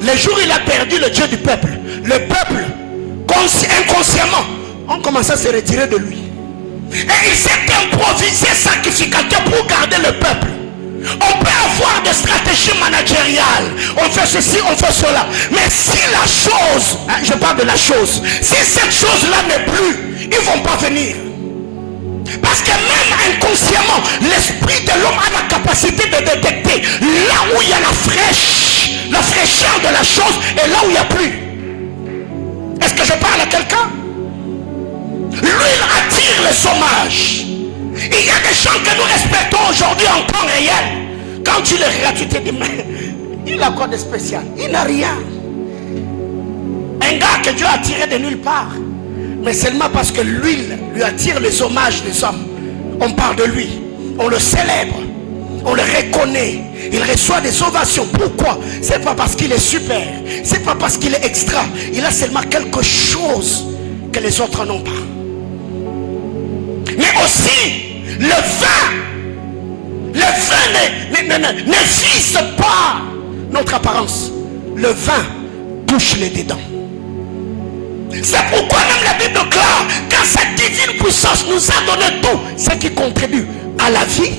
Le jour où il a perdu le Dieu du peuple, le peuple, inconsciemment, ont commencé à se retirer de lui. Et il s'est improvisé sacrificateur pour garder le peuple. On peut avoir des stratégies managériales. On fait ceci, on fait cela. Mais si la chose, je parle de la chose, si cette chose-là n'est plus, ils ne vont pas venir. Parce que même inconsciemment, l'esprit de l'homme a la capacité de détecter là où il y a la fraîcheur de la chose et là où il n'y a plus. Est-ce que je parle à quelqu'un? L'huile attire les hommages. Il y a des gens que nous respectons aujourd'hui en temps réel. Quand tu les regardes, tu te dis, mais il a quoi de spécial? Il n'a rien. Un gars que Dieu a tiré de nulle part. Mais seulement parce que l'huile lui attire les hommages des hommes. On parle de lui. On le célèbre. On le reconnaît. Il reçoit des ovations. Pourquoi? C'est pas parce qu'il est super. C'est pas parce qu'il est extra. Il a seulement quelque chose que les autres n'ont pas. Mais aussi, le vin ne vise pas notre apparence. Le vin touche les dédans. C'est pourquoi même la Bible déclare quand cette divine puissance nous a donné tout ce qui contribue à la vie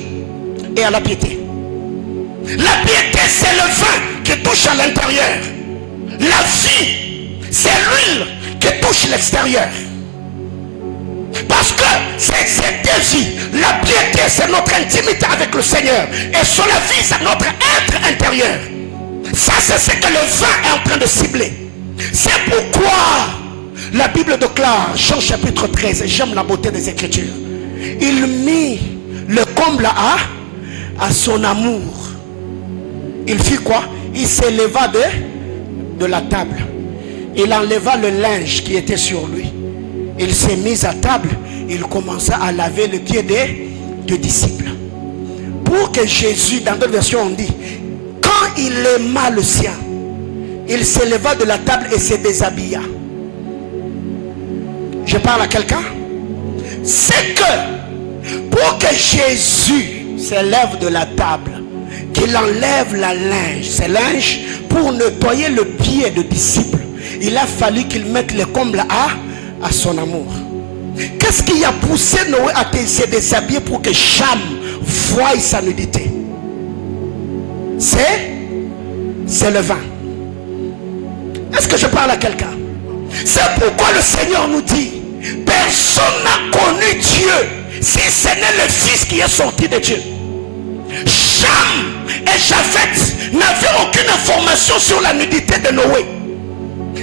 et à la piété. La piété, c'est le vin qui touche à l'intérieur. La vie, c'est l'huile qui touche l'extérieur. Parce que c'est ces deux vies. La piété, c'est notre intimité avec le Seigneur. Et sur la vie, c'est notre être intérieur. Ça, c'est ce que le vin est en train de cibler. C'est pourquoi la Bible déclare, Jean chapitre 13, et j'aime la beauté des Écritures. Il mit le comble à son amour. Il fit quoi? Il s'éleva de la table. Il enleva le linge qui était sur lui. Il s'est mis à table. Il commença à laver le pied des disciples. Pour que Jésus, dans d'autres versions on dit, quand il aima le sien, il s'éleva de la table et se déshabilla. Je parle à quelqu'un? C'est que pour que Jésus s'élève de la table, qu'il enlève la linge, ce linge, pour nettoyer le pied de disciples, il a fallu qu'il mette le comble à son amour. Qu'est-ce qui a poussé Noé à se déshabiller pour que Cham voie sa nudité? C'est le vin. Est-ce que je parle à quelqu'un? C'est pourquoi le Seigneur nous dit, personne n'a connu Dieu si ce n'est le Fils qui est sorti de Dieu. Cham et Japheth n'avaient aucune information sur la nudité de Noé.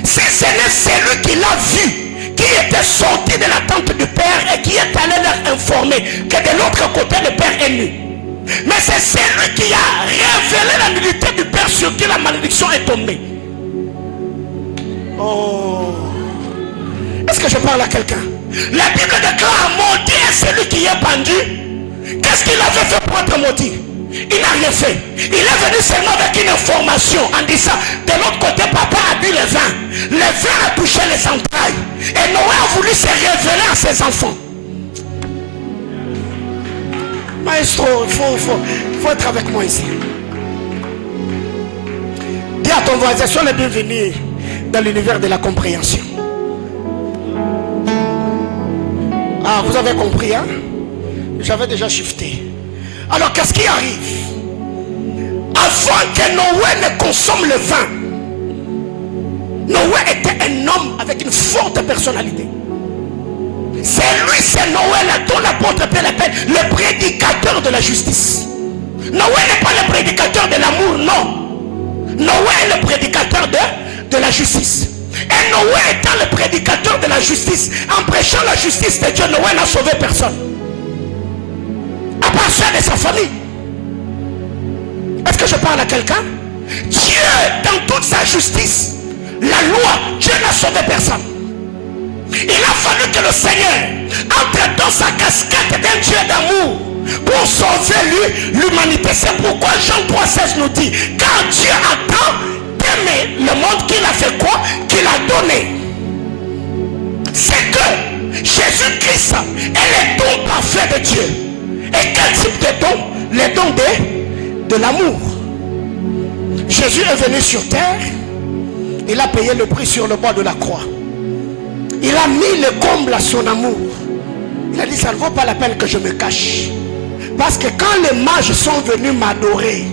Si ce n'est celui qui l'a vu, qui était sorti de la tente du Père et qui est allé leur informer que de l'autre côté le Père est nu. Mais c'est celui qui a révélé la nudité du Père sur qui la malédiction est tombée. Oh. Est-ce que je parle à quelqu'un? La Bible déclare, maudit est celui qui est pendu. Qu'est-ce qu'il avait fait pour être maudit? Il n'a rien fait. Il est venu seulement avec une information en disant, de l'autre côté, papa a bu le vin. Le vin a touché les entrailles. Et Noé a voulu se révéler à ses enfants. Maestro, il faut être avec moi ici. Dis à ton voisin, sois le bienvenu dans l'univers de la compréhension. Ah, vous avez compris, hein? J'avais déjà shifté. Alors, qu'est-ce qui arrive? Avant que Noé ne consomme le vin, Noé était un homme avec une forte personnalité. C'est lui, c'est Noé là dont l'apôtre Paul l'appelle le prédicateur de la justice. Noé n'est pas le prédicateur de l'amour, non. Noé est le prédicateur de la justice. Et Noé étant le prédicateur de la justice, en prêchant la justice de Dieu, Noé n'a sauvé personne. À part ceux de sa famille. Est-ce que je parle à quelqu'un? Dieu, dans toute sa justice, la loi, Dieu n'a sauvé personne. Il a fallu que le Seigneur entre dans sa casquette d'un Dieu d'amour pour sauver l'humanité. C'est pourquoi Jean 3,16 nous dit, car Dieu a tant aimé le monde qu'il a fait quoi? Qu'il a donné. C'est que Jésus-Christ est le don parfait de Dieu. Et quel type de don? Le don de l'amour. Jésus est venu sur terre. Il a payé le prix sur le bois de la croix. Il a mis le comble à son amour. Il a dit, ça ne vaut pas la peine que je me cache. Parce que quand les mages sont venus m'adorer,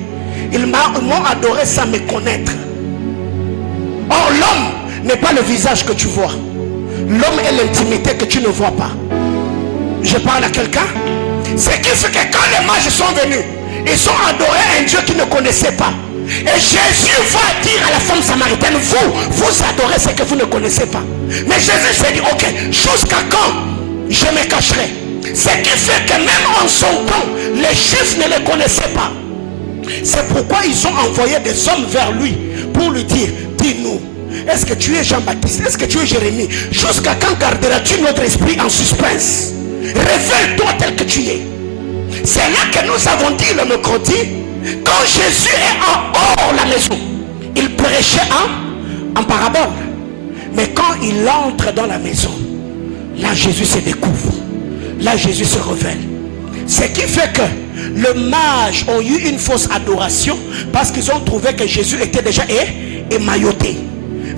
ils m'ont adoré sans me connaître. Or l'homme n'est pas le visage que tu vois. L'homme est l'intimité que tu ne vois pas. Je parle à quelqu'un. C'est qui fait que quand les mages sont venus, ils ont adoré un Dieu qu'ils ne connaissaient pas. Et Jésus va dire à la femme samaritaine, vous adorez ce que vous ne connaissez pas. Mais Jésus s'est dit, ok, jusqu'à quand je me cacherai? Ce qui fait que même en son temps, les Juifs ne le connaissaient pas. C'est pourquoi ils ont envoyé des hommes vers lui pour lui dire, dis-nous, est-ce que tu es Jean-Baptiste? Est-ce que tu es Jérémie? Jusqu'à quand garderas-tu notre esprit en suspense? Révèle-toi tel que tu es. C'est là que nous avons dit le mercredi, quand Jésus est en hors la maison, il prêchait en parabole. Mais quand il entre dans la maison, là Jésus se découvre. Là Jésus se révèle. Ce qui fait que les mages ont eu une fausse adoration parce qu'ils ont trouvé que Jésus était déjà émailloté.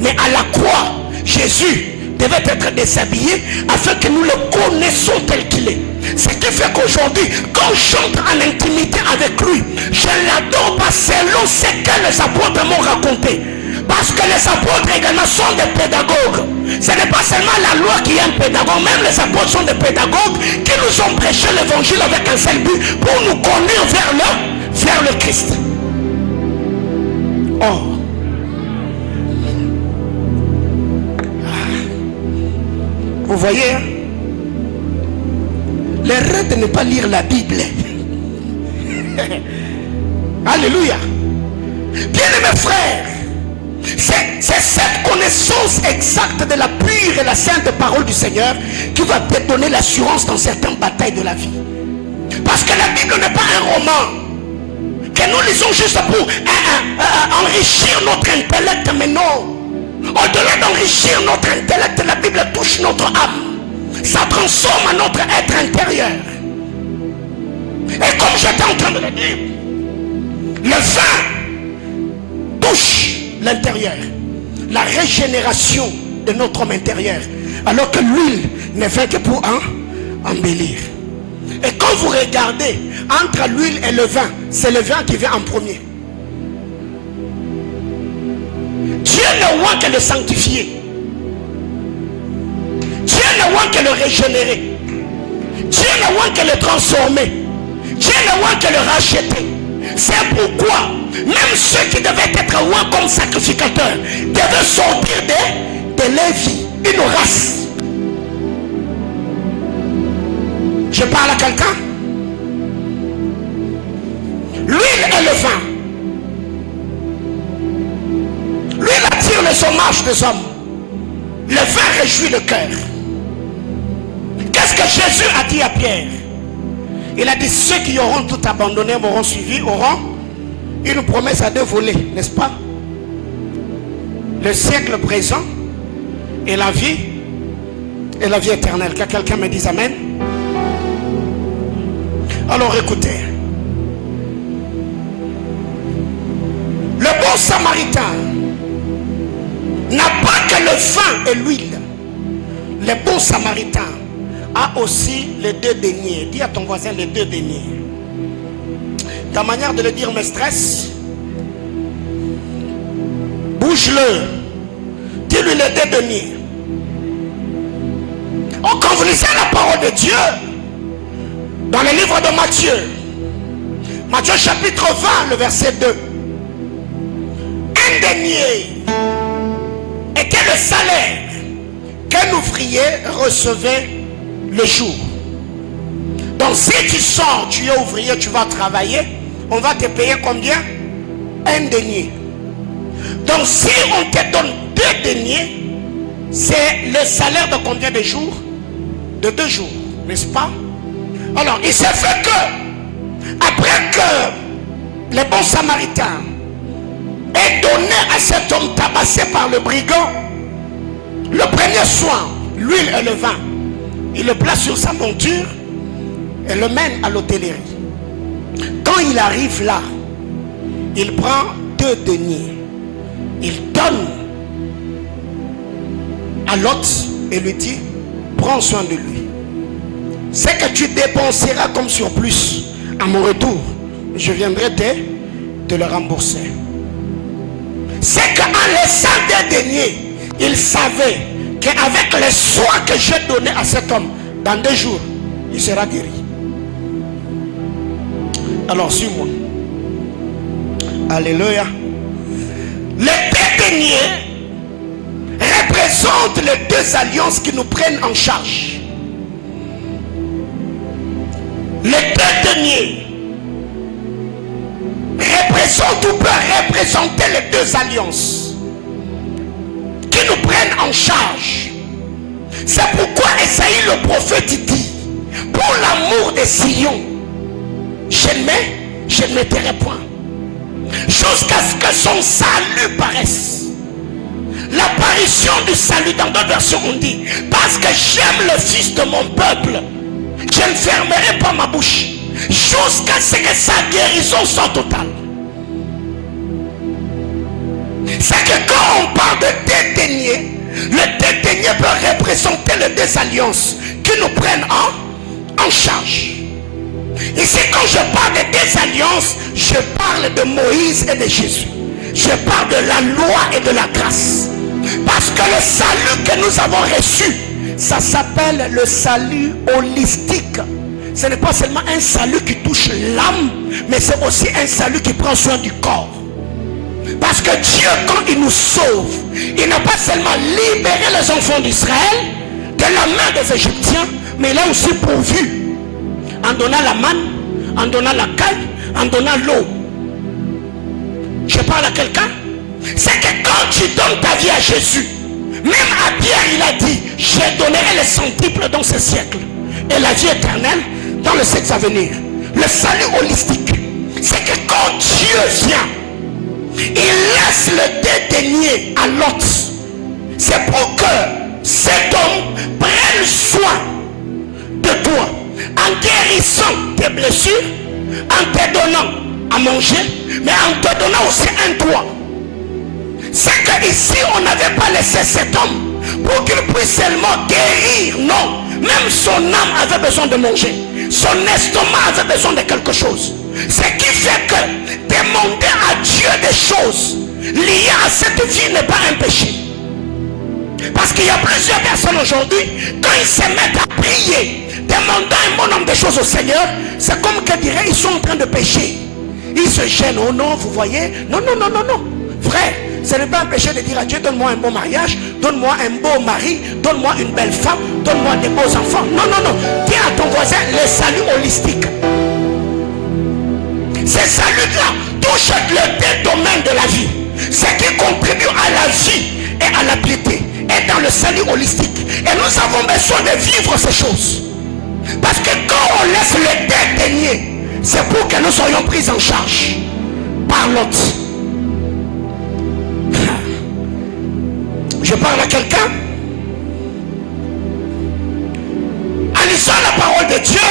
Mais à la croix, Jésus devait être déshabillé afin que nous le connaissions tel qu'il est. Ce qui fait qu'aujourd'hui, quand j'entre en intimité avec lui, je l'adore pas selon ce que les apôtres m'ont raconté. Parce que les apôtres également sont des pédagogues. Ce n'est pas seulement la loi qui est un pédagogue, même les apôtres sont des pédagogues qui nous ont prêché l'évangile avec un seul but, pour nous conduire vers le Christ. Oh. Vous voyez, l'erreur de ne pas lire la Bible. Alléluia. Bien-aimés frères, c'est cette connaissance exacte de la pure et la sainte parole du Seigneur qui va te donner l'assurance dans certaines batailles de la vie. Parce que la Bible n'est pas un roman que nous lisons juste pour enrichir notre intellect, mais non. Au-delà d'enrichir notre intellect, la Bible touche notre âme. Ça transforme notre être intérieur. Et comme j'étais en train de le dire, le vin touche l'intérieur, la régénération de notre homme intérieur, alors que l'huile n'est faite que pour embellir. Et quand vous regardez entre l'huile et le vin, c'est le vin qui vient en premier. Dieu ne voit que le sanctifier. Dieu ne voit que le régénérer. Dieu ne voit que le transformer. Dieu ne voit que le racheter. C'est pourquoi même ceux qui devaient être rois comme sacrificateurs devaient sortir de Lévi, une race. Je parle à quelqu'un. L'huile et le vin. L'huile attire les hommages des hommes. Le vin réjouit le cœur. Qu'est-ce que Jésus a dit à Pierre? Il a dit, ceux qui auront tout abandonné, m'auront suivi, auront une promesse à deux volets, n'est-ce pas? Le siècle présent et la vie éternelle. Que quelqu'un me dise amen. Alors écoutez, le bon samaritain n'a pas que le vin et l'huile. Le bon samaritain a aussi les deux deniers. Dis à ton voisin les deux deniers. Ta manière de le dire me stresse. Bouge-le. Dis-lui les deux deniers. Oh, quand vous lisez la parole de Dieu dans le livre de Matthieu, Matthieu chapitre 20, le verset 2, un denier est était le salaire qu'un ouvrier recevait le jour. Donc si tu sors, tu es ouvrier, tu vas travailler, on va te payer combien? Un denier. Donc si on te donne 2 deniers, c'est le salaire de combien de jours? De 2 jours, n'est-ce pas? Alors il s'est fait que, après que les bons samaritains aient donné à cet homme tabassé par le brigand le premier soin, l'huile et le vin, il le place sur sa monture et le mène à l'hôtellerie. Quand il arrive là, il prend 2 deniers, il donne à l'hôte et lui dit: prends soin de lui. Ce que tu dépenseras comme surplus, à mon retour, je viendrai te le rembourser. C'est qu'en laissant 2 deniers, il savait qu'avec les soins que j'ai donnés à cet homme, dans 2 jours, il sera guéri. Alors, suis-moi. Alléluia. Les 2 deniers représentent les 2 alliances qui nous prennent en charge. Les 2 deniers représentent ou peuvent représenter les 2 alliances qui nous prennent en charge. C'est pourquoi Esaïe le prophète dit: pour l'amour de Sion, je ne m'éterai point jusqu'à ce que son salut paraisse. L'apparition du salut, dans d'autres versions on dit: parce que j'aime le fils de mon peuple, je ne fermerai pas ma bouche jusqu'à ce que sa guérison soit totale. C'est que quand on parle de 2 deniers, le 2 deniers peut représenter les 2 alliances qui nous prennent en charge. Ici, quand je parle de 2 alliances, je parle de Moïse et de Jésus. Je parle de la loi et de la grâce. Parce que le salut que nous avons reçu, ça s'appelle le salut holistique. Ce n'est pas seulement un salut qui touche l'âme, mais c'est aussi un salut qui prend soin du corps. Parce que Dieu, quand il nous sauve, il n'a pas seulement libéré les enfants d'Israël de la main des Égyptiens, mais il a aussi pourvu en donnant la manne, en donnant la caille, en donnant l'eau. Je parle à quelqu'un. C'est que quand tu donnes ta vie à Jésus, même à Pierre il a dit: je donnerai les centuples dans ce siècle et la vie éternelle dans le siècle à venir. Le salut holistique, c'est que quand Dieu vient, il laisse le 2 deniers à l'autre. C'est pour que cet homme prenne soin de toi en guérissant tes blessures, en te donnant à manger, mais en te donnant aussi un toit. C'est qu'ici on n'avait pas laissé cet homme pour qu'il puisse seulement guérir. Non, même son âme avait besoin de manger, son estomac avait besoin de quelque chose. Ce qui fait que demander à Dieu des choses liées à cette vie n'est pas un péché. Parce qu'il y a plusieurs personnes aujourd'hui, quand ils se mettent à prier, demandant un bon nombre de choses au Seigneur, c'est comme qu'ils diraient: ils sont en train de pécher. Ils se gênent. Oh non, vous voyez? Non, non, non, non, non. Frère, ce n'est pas un péché de dire à Dieu: donne-moi un bon mariage, donne-moi un beau mari, donne-moi une belle femme, donne-moi des beaux enfants. Non, non, non. Dis à ton voisin le salut holistique. Ces saluts-là touchent les 2 domaines de la vie. Ce qui contribue à la vie et à la piété est dans le salut holistique. Et nous avons besoin de vivre ces choses. Parce que quand on laisse les 2 deniers, c'est pour que nous soyons pris en charge par l'autre. Je parle à quelqu'un. En lisant la parole de Dieu,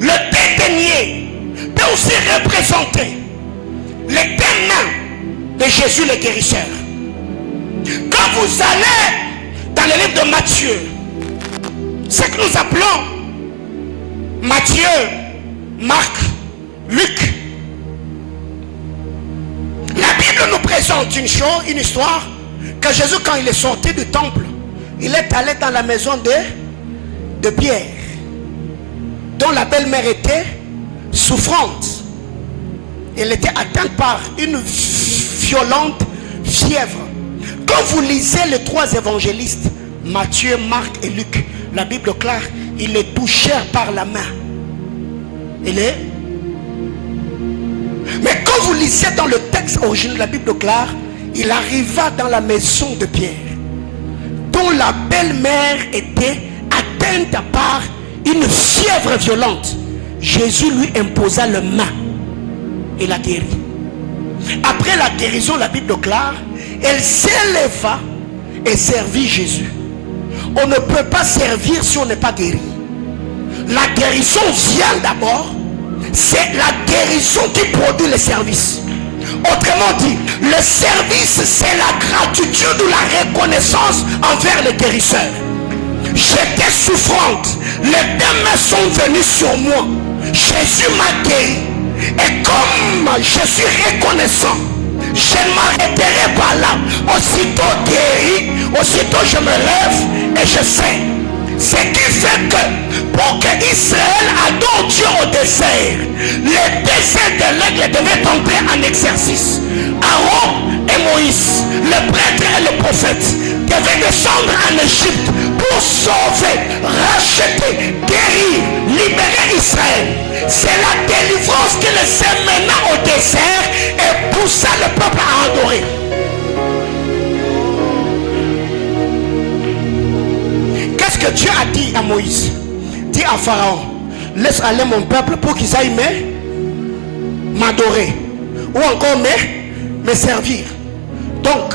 le 2 deniers peut aussi représenter les 2 mains de Jésus le guérisseur. Quand vous allez dans le livre de Matthieu, ce que nous appelons Matthieu, Marc, Luc, la Bible nous présente une histoire que Jésus, quand il est sorti du temple, il est allé dans la maison de Pierre, dont la belle-mère était souffrante. Elle était atteinte par une violente fièvre. Quand vous lisez les trois évangélistes, Matthieu, Marc et Luc, la Bible claire, ils les touchèrent par la main. Mais quand vous lisez dans le texte original de la Bible claire, il arriva dans la maison de Pierre, dont la belle-mère était atteinte par une fièvre violente. Jésus lui imposa les mains et la guérit. Après la guérison, la Bible claire, elle s'éleva et servit Jésus. On ne peut pas servir si on n'est pas guéri. La guérison vient d'abord. C'est la guérison qui produit le service. Autrement dit, le service, c'est la gratitude ou la reconnaissance envers le guérisseur. J'étais souffrante, les deux mains sont venues sur moi. Jésus m'a guéri. Et comme je suis reconnaissant, je ne m'arrêterai pas là. Aussitôt guéri, aussitôt je me lève et je sais. Ce qui fait que pour que Israël adore Dieu au désert, les déserts de l'aigle devaient entrer en exercice. Aaron et Moïse, le prêtre et le prophète, devaient descendre en Égypte pour sauver, racheter, guérir, libérer Israël. C'est la délivrance qui les amena au désert et poussa le peuple à adorer. Qu'est-ce que Dieu a dit à Moïse? Dit à Pharaon, laisse aller mon peuple pour qu'ils aillent m'adorer. Ou encore me servir. Donc,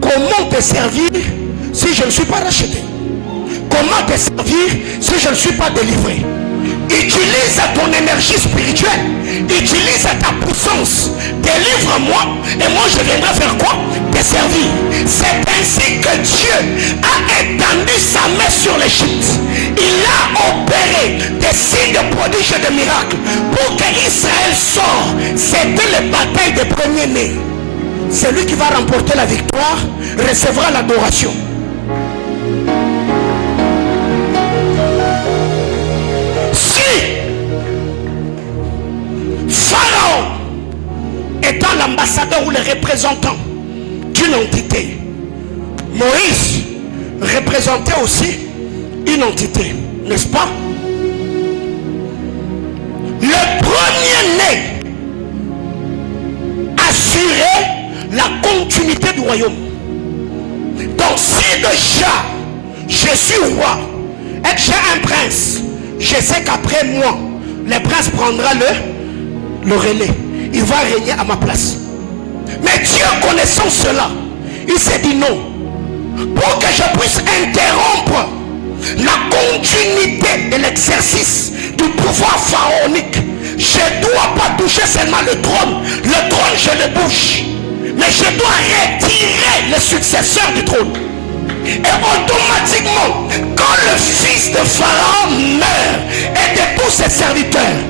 comment te servir si je ne suis pas racheté? Comment te servir si je ne suis pas délivré? Utilise ton énergie spirituelle. Utilise ta puissance. Délivre-moi. Et moi je viendrai faire quoi? Te servir. C'est ainsi que Dieu a étendu sa main sur l'Égypte. Il a opéré des signes de prodiges et de miracles pour que Israël sorte. C'était les batailles des premiers-nés. Celui qui va remporter la victoire recevra l'adoration. Pharaon étant l'ambassadeur ou le représentant d'une entité, Moïse représentait aussi une entité, n'est-ce pas? Le premier-né assurait la continuité du royaume. Donc si déjà je suis roi et que j'ai un prince, je sais qu'après moi le prince prendra le relais. Il va régner à ma place. Mais Dieu connaissant cela, il s'est dit non. Pour que je puisse interrompre la continuité de l'exercice du pouvoir pharaonique, je ne dois pas toucher seulement le trône. Le trône, je le bouge. Mais je dois retirer le successeur du trône. Et automatiquement, quand le fils de Pharaon meurt et de tous ses serviteurs,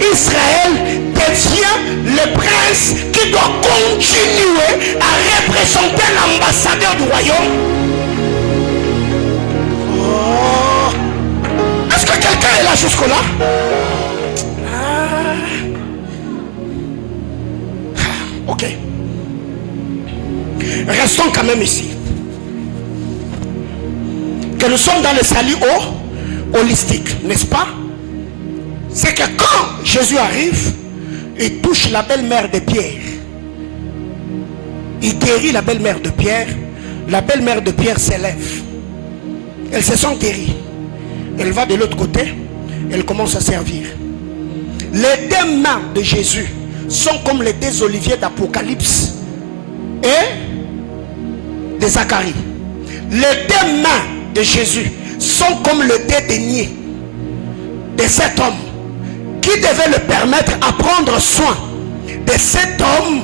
Israël devient le prince qui doit continuer à représenter l'ambassadeur du royaume. Oh. Est-ce que quelqu'un est là jusque-là? Ok. Restons quand même ici. Que nous sommes dans le salut holistique, n'est-ce pas? C'est que quand Jésus arrive, il touche la belle-mère de Pierre. Il guérit la belle-mère de Pierre. La belle-mère de Pierre s'élève. Elle se sent guérie. Elle va de l'autre côté. Elle commence à servir. Les deux mains de Jésus sont comme les deux oliviers d'Apocalypse et de Zacharie. Les deux mains de Jésus sont comme le dédaigné de cet homme qui devait le permettre à prendre soin de cet homme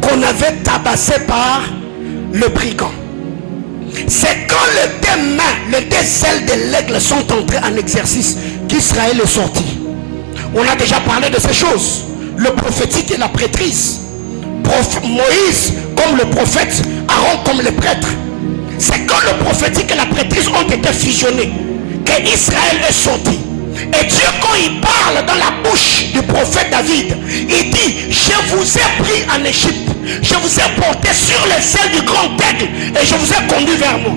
qu'on avait tabassé par le brigand. C'est quand les deux mains, les deux ailes de l'aigle sont entrées en exercice qu'Israël est sorti. On a déjà parlé de ces choses. Le prophétique et la prêtrise. Moïse comme le prophète, Aaron comme le prêtre. C'est quand le prophétique et la prêtrise ont été fusionnés que Israël est sorti. Et Dieu, quand il parle dans la bouche du prophète David, il dit: je vous ai pris en Égypte Je vous ai porté sur les ailes du grand aigle et je vous ai conduit vers moi.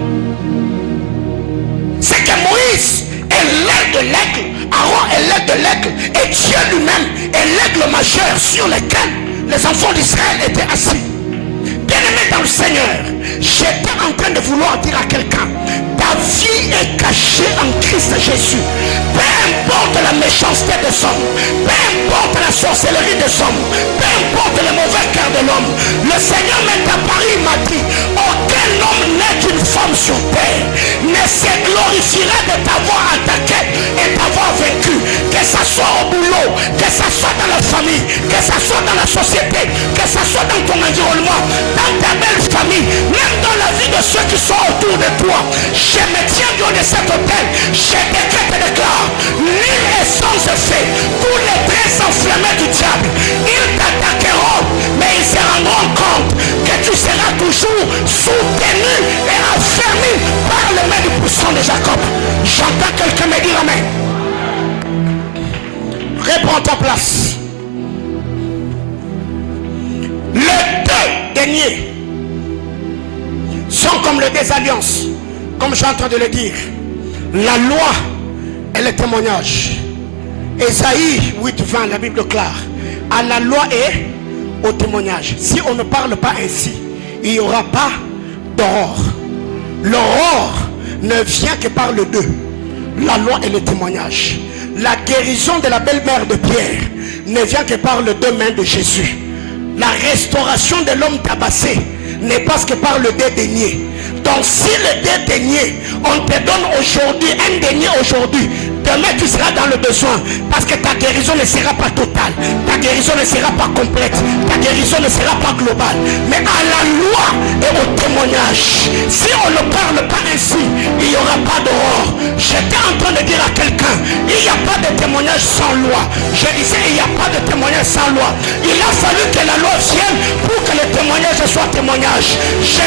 C'est que Moïse est l'aile de l'aigle, Aaron est l'aile de l'aigle et Dieu lui-même est l'aigle majeur sur lequel les enfants d'Israël étaient assis. Bien-aimé dans le Seigneur, j'étais en train de vouloir dire à quelqu'un, ta vie est cachée en Christ Jésus. Peu importe la méchanceté des hommes, peu importe la sorcellerie des hommes, peu importe le mauvais cœur de l'homme, le Seigneur m'est apparu, il m'a dit, aucun homme n'est qu'une femme sur terre ne se glorifiera de t'avoir attaqué et t'avoir vaincu, que ça soit au boulot, que ça soit dans la famille, que ça soit dans la société, que ça soit dans ton environnement, dans ta belle famille, même dans la vie de ceux qui sont autour de toi. Je me tiens du haut de cet hôtel, je décrète et déclare, l'île est sans effet, tous les traits enflammés du diable, ils t'attaqueront, mais ils se rendront compte que tu seras toujours soutenu et affermi par le main du puissant de Jacob. J'entends quelqu'un me dire amen. Reprends ta place. Les deux derniers sont comme les deux alliances, comme je suis en train de le dire. La loi et le témoignage. Ésaïe 8:20, la Bible déclare, à la loi et au témoignage. Si on ne parle pas ainsi, il n'y aura pas d'aurore. L'aurore ne vient que par le deux, la loi et le témoignage. La guérison de la belle-mère de Pierre ne vient que par les deux mains de Jésus. La restauration de l'homme tabassé n'est pas que par le dédaigné. Donc si le dédaigné, on te donne aujourd'hui un denier aujourd'hui, demain tu seras dans le besoin, parce que ta guérison ne sera pas totale, ta guérison ne sera pas complète, ta guérison ne sera pas globale. Mais à la loi et au témoignage, si on ne parle pas ainsi, il n'y aura pas d'aurore. J'étais en train de dire à quelqu'un, il n'y a pas de témoignage sans loi. Je disais, il n'y a pas de témoignage sans loi. Il a fallu que la loi vienne pour que le témoignage soit témoignage. Je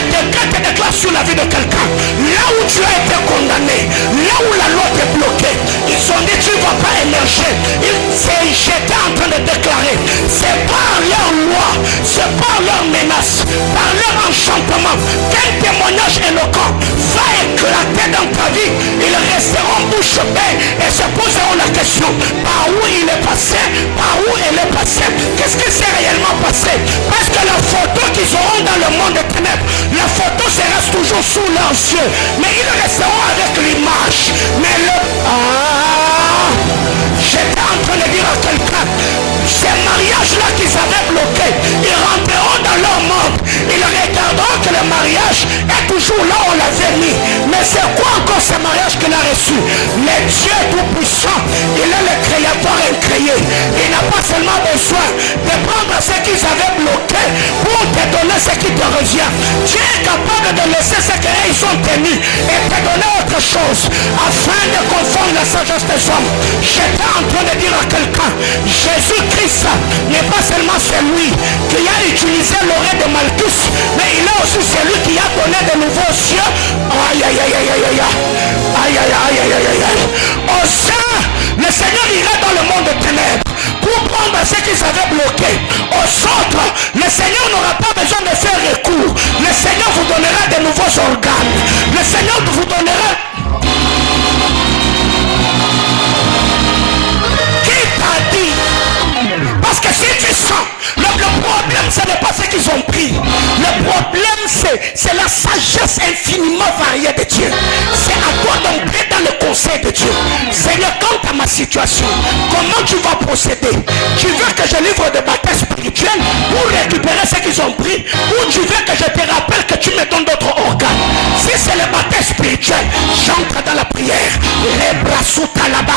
déclare sur la vie de quelqu'un, là où tu as été condamné, là où la loi t'est bloquée, ils ont dit tu ne vas pas émerger. J'étais en train de déclarer, c'est par leur loi, c'est par leur menace, par leur enchantement qu'un témoignage éloquent va éclater dans ta vie. Ils resteront bouche bée et se poseront la question, par où il est passé, par où elle est passée, qu'est-ce qui s'est réellement passé? Parce que la photo qu'ils auront dans le monde des ténèbres, la photo se reste toujours sous leurs yeux, mais ils resteront avec l'image. Mais j'étais en train de dire à quelqu'un, ces mariages-là qu'ils avaient bloqués, ils rentreront dans leur monde. Ils regarderont que le mariage est toujours là où on l'avait mis. Mais c'est quoi encore ce mariage qu'il a reçu? Le Dieu tout-puissant, il est le créateur incréé. Il n'a pas seulement besoin de prendre ce qu'ils avaient bloqué pour te donner ce qui te revient. Dieu est capable de laisser ce qu'ils ont tenu et te donner autre chose afin de confondre la sagesse des hommes. J'étais en train de dire à quelqu'un, Jésus-Christ n'est pas seulement celui qui a utilisé l'oreille de Malchus, mais il est aussi celui qui a donné de nouveaux cieux. Aïe aïe aïe aïe aïe aïe aïe aïe aïe aïe aïe. Au sein, le Seigneur ira dans le monde des ténèbres pour prendre ce qu'ils avaient bloqué. Aux autres, le Seigneur n'aura pas besoin de faire recours. Le Seigneur vous donnera de nouveaux organes. Le Seigneur vous donnera. Qui t'a dit? Parce que si tu sens, le problème ce n'est pas ce qu'ils ont pris. Le problème c'est la sagesse infiniment variée de Dieu. C'est à toi d'entrer dans le conseil de Dieu. Seigneur, quant à ma situation, comment tu vas procéder? Tu veux que je livre de bataille spirituelle pour récupérer ce qu'ils ont pris, ou tu veux que je te rappelle que tu me donnes d'autres organes? Si c'est le bataille spirituel, j'entre dans la prière. Les bras sous là-bas,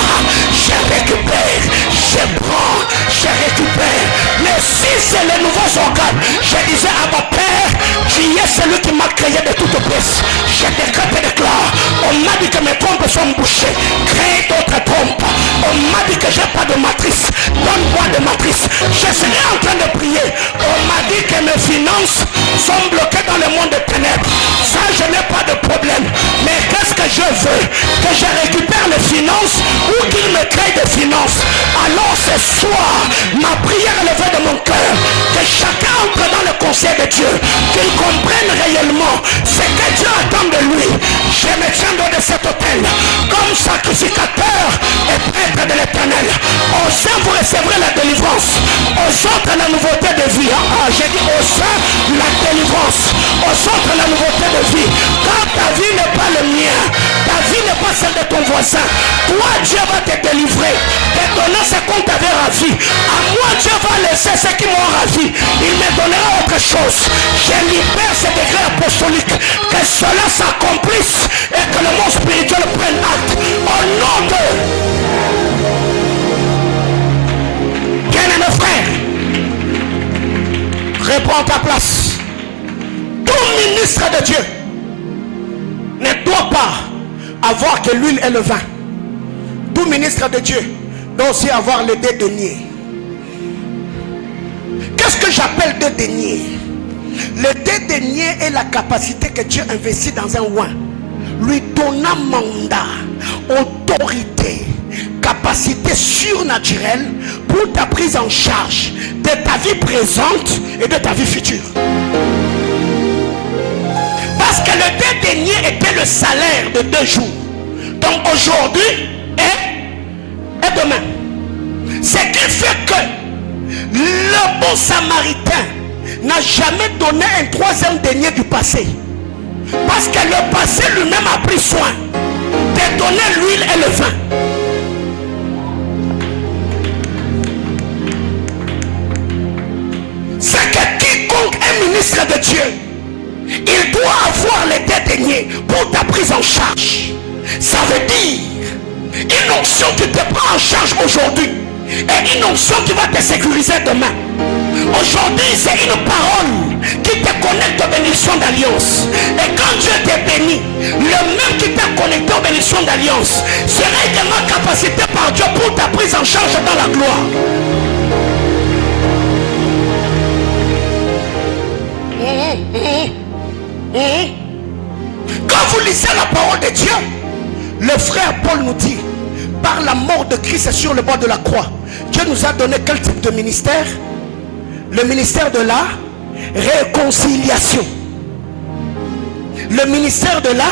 je récupère, je prends, je récupère. Mais si c'est les nouveaux organes, je disais à ma Père, tu es celui qui m'a créé de toutes pièces. Je décrète et déclare, on m'a dit que mes trompes sont bouchées. Crée d'autres trompes. On m'a dit que j'ai pas de matrice. Donne-moi de matrice. Je serai en train de prier. On m'a dit que mes finances sont bloquées dans le monde des ténèbres. Ça, je n'ai pas de problème. Mais qu'est-ce que je veux? Que je récupère les finances ou qu'il me crée des finances. Alors ce soir, ma prière est levée de mon cœur. Que chacun entre dans le conseil de Dieu. Qu'il comprenne réellement ce que Dieu attend de lui. Je me tiens de cet hôtel comme sacrificateur et prêtre de l'éternel. Aux saints vous recevrez la délivrance. Aux autres la nouveauté de vie. J'ai dit aux saints la délivrance. Aux autres la nouveauté de vie. Quand ta vie n'est pas le mien, ta vie n'est pas celle de ton voisin, toi Dieu va te délivrer, te donner ce qu'on t'avait ravi. À moi Dieu va laisser ce qui m'ont ravi. Il me donnera autre chose. Je libère ce degré apostolique. Que cela s'accomplisse et que le monde spirituel prenne acte. Au nom de bien-aimé frère, réponds à ta place. Tout ministre de Dieu ne doit pas avoir que l'huile et le vin. Tout ministre de Dieu doit aussi avoir le denier. Qu'est-ce que j'appelle denier? Le denier est la capacité que Dieu investit dans un oin, lui donnant mandat, autorité, capacité surnaturelle pour ta prise en charge de ta vie présente et de ta vie future. Parce que le denier était le salaire de 2 jours. Donc aujourd'hui et demain. Ce qui fait que le bon samaritain n'a jamais donné un 3e denier du passé. Parce que le passé lui-même a pris soin de donner l'huile et le vin. C'est que quiconque est ministre de Dieu, il doit avoir les 2 deniers pour ta prise en charge. Ça veut dire une onction qui te prend en charge aujourd'hui et une onction qui va te sécuriser demain. Aujourd'hui, c'est une parole qui te connecte aux bénédictions d'alliance. Et quand Dieu te bénit, le même qui t'a connecté aux bénédictions d'alliance sera également capacité par Dieu pour ta prise en charge dans la gloire. Quand vous lisez la parole de Dieu, le frère Paul nous dit, par la mort de Christ sur le bois de la croix, Dieu nous a donné quel type de ministère? Le ministère de la réconciliation. Le ministère de la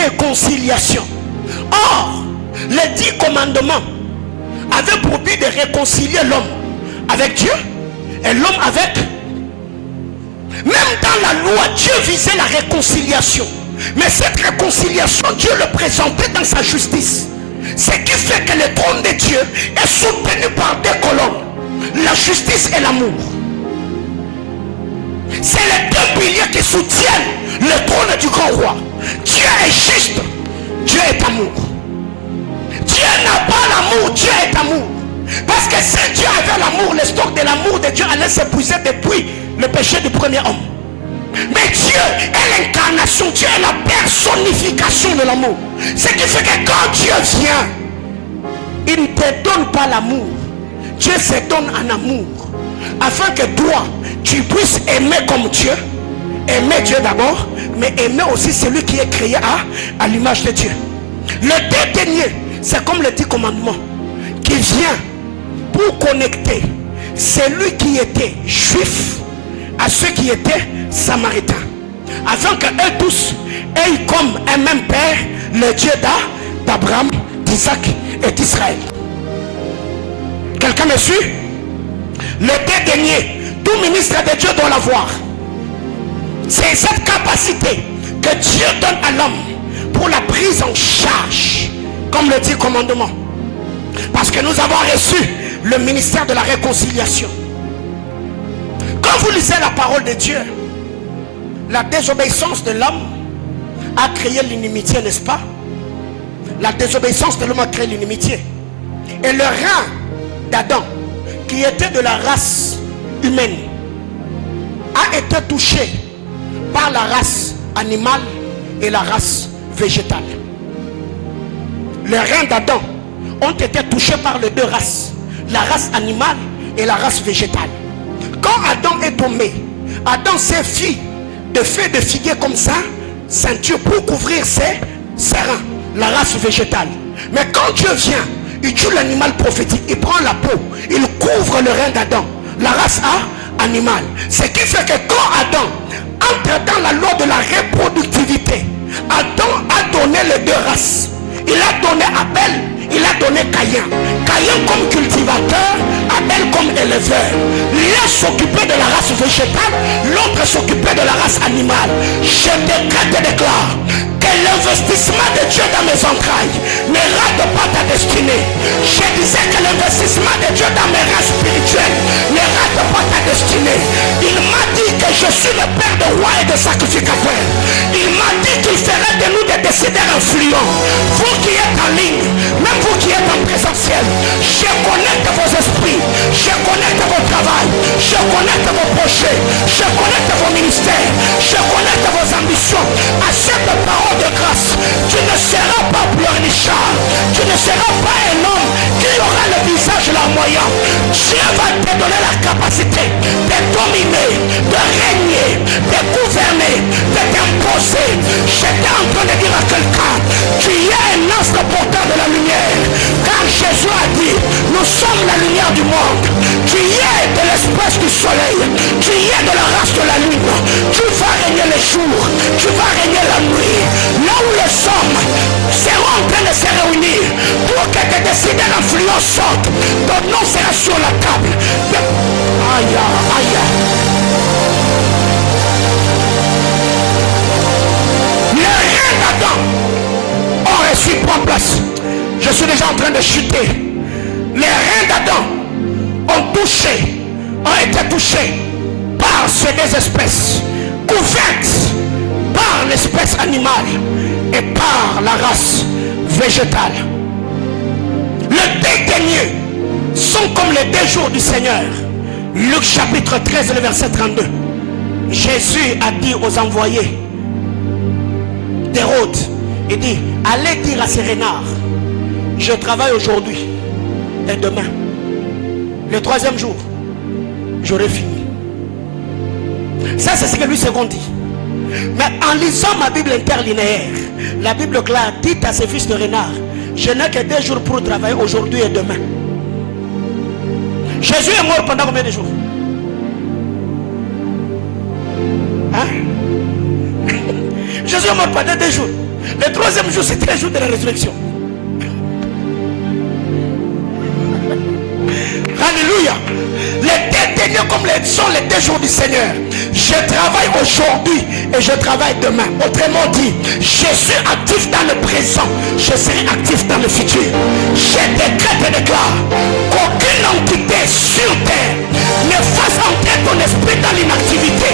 réconciliation. Or, les 10 commandements avaient pour but de réconcilier l'homme avec Dieu et l'homme avec. Même dans la loi, Dieu visait la réconciliation. Mais cette réconciliation, Dieu le présentait dans sa justice. Ce qui fait que le trône de Dieu est soutenu par 2 colonnes. La justice et l'amour. C'est les 2 piliers qui soutiennent le trône du grand roi. Dieu est juste. Dieu est amour. Dieu n'a pas l'amour. Dieu est amour. Parce que si Dieu avait l'amour, le stock de l'amour de Dieu allait s'épuiser depuis le péché du premier homme. Mais Dieu est l'incarnation, Dieu est la personnification de l'amour. Ce qui fait que quand Dieu vient, il ne te donne pas l'amour. Dieu se donne en amour. Afin que toi, tu puisses aimer comme Dieu. Aimer Dieu d'abord, mais aimer aussi celui qui est créé à l'image de Dieu. Le dernier, c'est comme le 10 commandements, qui vient pour connecter celui qui était juif à ceux qui étaient samaritains, afin que eux tous aient comme un même père le Dieu d'Abraham, d'Isaac et d'Israël. Quelqu'un me suit? Le dernier, tout ministre de Dieu doit l'avoir. C'est cette capacité que Dieu donne à l'homme pour la prise en charge, comme le dit le commandement. Parce que nous avons reçu le ministère de la réconciliation. Quand vous lisez la parole de Dieu, la désobéissance de l'homme a créé l'inimitié, n'est-ce pas? La désobéissance de l'homme a créé l'inimitié. Et le rein d'Adam, qui était de la race humaine, a été touché par la race animale et la race végétale. Le rein d'Adam ont été touchés par les deux races, la race animale et la race végétale. Quand Adam est tombé, Adam s'est fait de feuilles de figuier comme ça, ceinture pour couvrir ses reins, la race végétale. Mais quand Dieu vient, il tue l'animal prophétique, il prend la peau, il couvre le rein d'Adam, la race animale. Ce qui fait que quand Adam entre dans la loi de la reproductivité, Adam a donné les deux races. Il a donné Abel, il a donné Caïn. Caïn comme cultivateur, Abel comme éleveur. L'un s'occupait de la race végétale, l'autre s'occupait de la race animale. Je décrète et déclare que l'investissement de Dieu dans mes entrailles ne rate pas ta destinée. Je disais que l'investissement de Dieu dans mes races spirituelles ne rate pas ta destinée. Il m'a dit que je suis le père de rois et de sacrificateurs. Il m'a dit qu'il ferait de nous des décideurs influents. Vous qui êtes en ligne, même vous qui êtes en présentiel, je connecte vos esprits, je connecte vos travail, je connecte vos projets, je connecte vos ministères, je connecte vos ambitions à cette parole de grâce. Tu ne seras pas pleurnichard, tu ne seras pas un homme qui aura le visage larmoyant. Dieu va te donner la capacité de dominer, de régner, de gouverner, de t'imposer. J'étais en train de dire à quelqu'un, tu es un astre porteur de la lumière. Car Jésus a dit, nous sommes la lumière du monde. Tu es de l'espèce du soleil, tu es de la race de la lune. Tu vas régner le jour, tu vas régner la nuit. Là où les hommes seront en train de se réunir pour que des décideurs influents sortent, ton nom sera sur la table. Aïe, aïe. Les reins d'Adam ont reçu trois places. Je suis déjà en train de chuter. Les reins d'Adam ont été touchés par ces deux espèces, couvertes par l'espèce animale et par la race végétale. Les deux derniers sont comme les 2 jours du Seigneur. Luc chapitre 13, le verset 32. Jésus a dit aux envoyés d'Hérode, il dit, allez dire à ces renards, je travaille aujourd'hui et demain, le 3e jour, j'aurai fini. Ça, c'est ce que lui second dit. Mais en lisant ma Bible interlinéaire, la Bible claire dit à ses fils de renard, je n'ai que 2 jours pour travailler aujourd'hui et demain. Jésus est mort pendant combien de jours? Hein? Jésus est mort pendant 2 jours. Le 3e jour, c'était le jour de la résurrection. Alléluia. Les 2 derniers comme sont les 2 jours du Seigneur. Je travaille aujourd'hui et je travaille demain. Autrement dit, je suis actif dans le présent, je serai actif dans le futur. Je décrète et déclare qu'aucune entité sur terre ne fasse entrer ton esprit dans l'inactivité.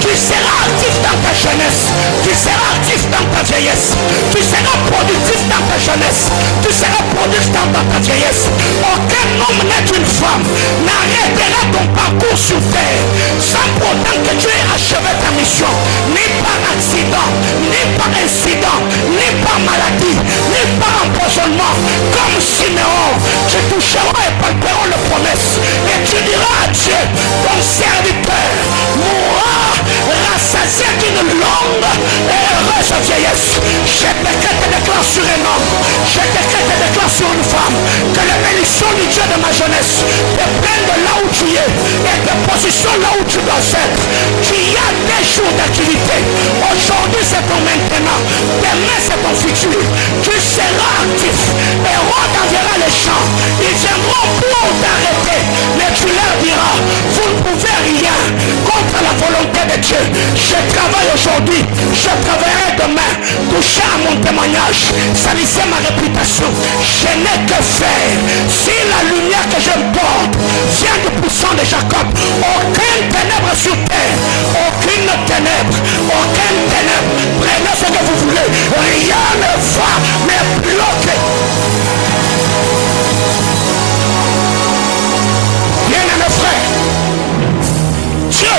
Tu seras actif dans ta jeunesse, tu seras actif dans ta vieillesse, tu seras productif dans ta jeunesse, tu seras productif dans ta vieillesse. Aucun homme n'est une femme n'arrêtera ton parcours sur terre sans pourtant que tu aies achevé ta mission, ni par accident, ni par incident, ni par maladie, ni par empoisonnement. Comme Siméon, tu toucheras et palperont les promesses et tu diras à Dieu, ton serviteur mourra rassasié d'une longue et heureuse vieillesse. Je décrète et déclare sur un homme, je décrète et déclare sur une femme que les bénédictions du Dieu de ma jeunesse te prennent de là où tu es et te positionnent là où tu dois être. Tu y as 2 jours d'activité. Aujourd'hui c'est ton maintenant, demain c'est ton futur. Tu seras actif. Hérode enverra les champs, ils viendront pour t'arrêter, mais tu leur diras, vous ne pouvez rien contre la volonté de Dieu. Je travaille aujourd'hui, je travaillerai demain. Toucher à mon témoignage, salissez ma réputation. Je n'ai que faire. Si la lumière que je porte vient du puissant de Jacob, aucune ténèbre sur terre, aucune ténèbre, prenez ce que vous voulez, rien ne va me bloquer. Bien-aimés frères, Dieu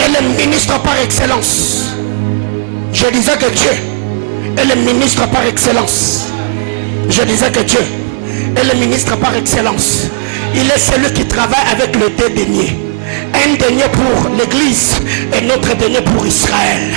est le ministre par excellence. Je disais que Dieu est le ministre par excellence. Je disais que Dieu est le ministre par excellence. Il est celui qui travaille avec le dédaigné. Un denier pour l'église et notre denier pour Israël.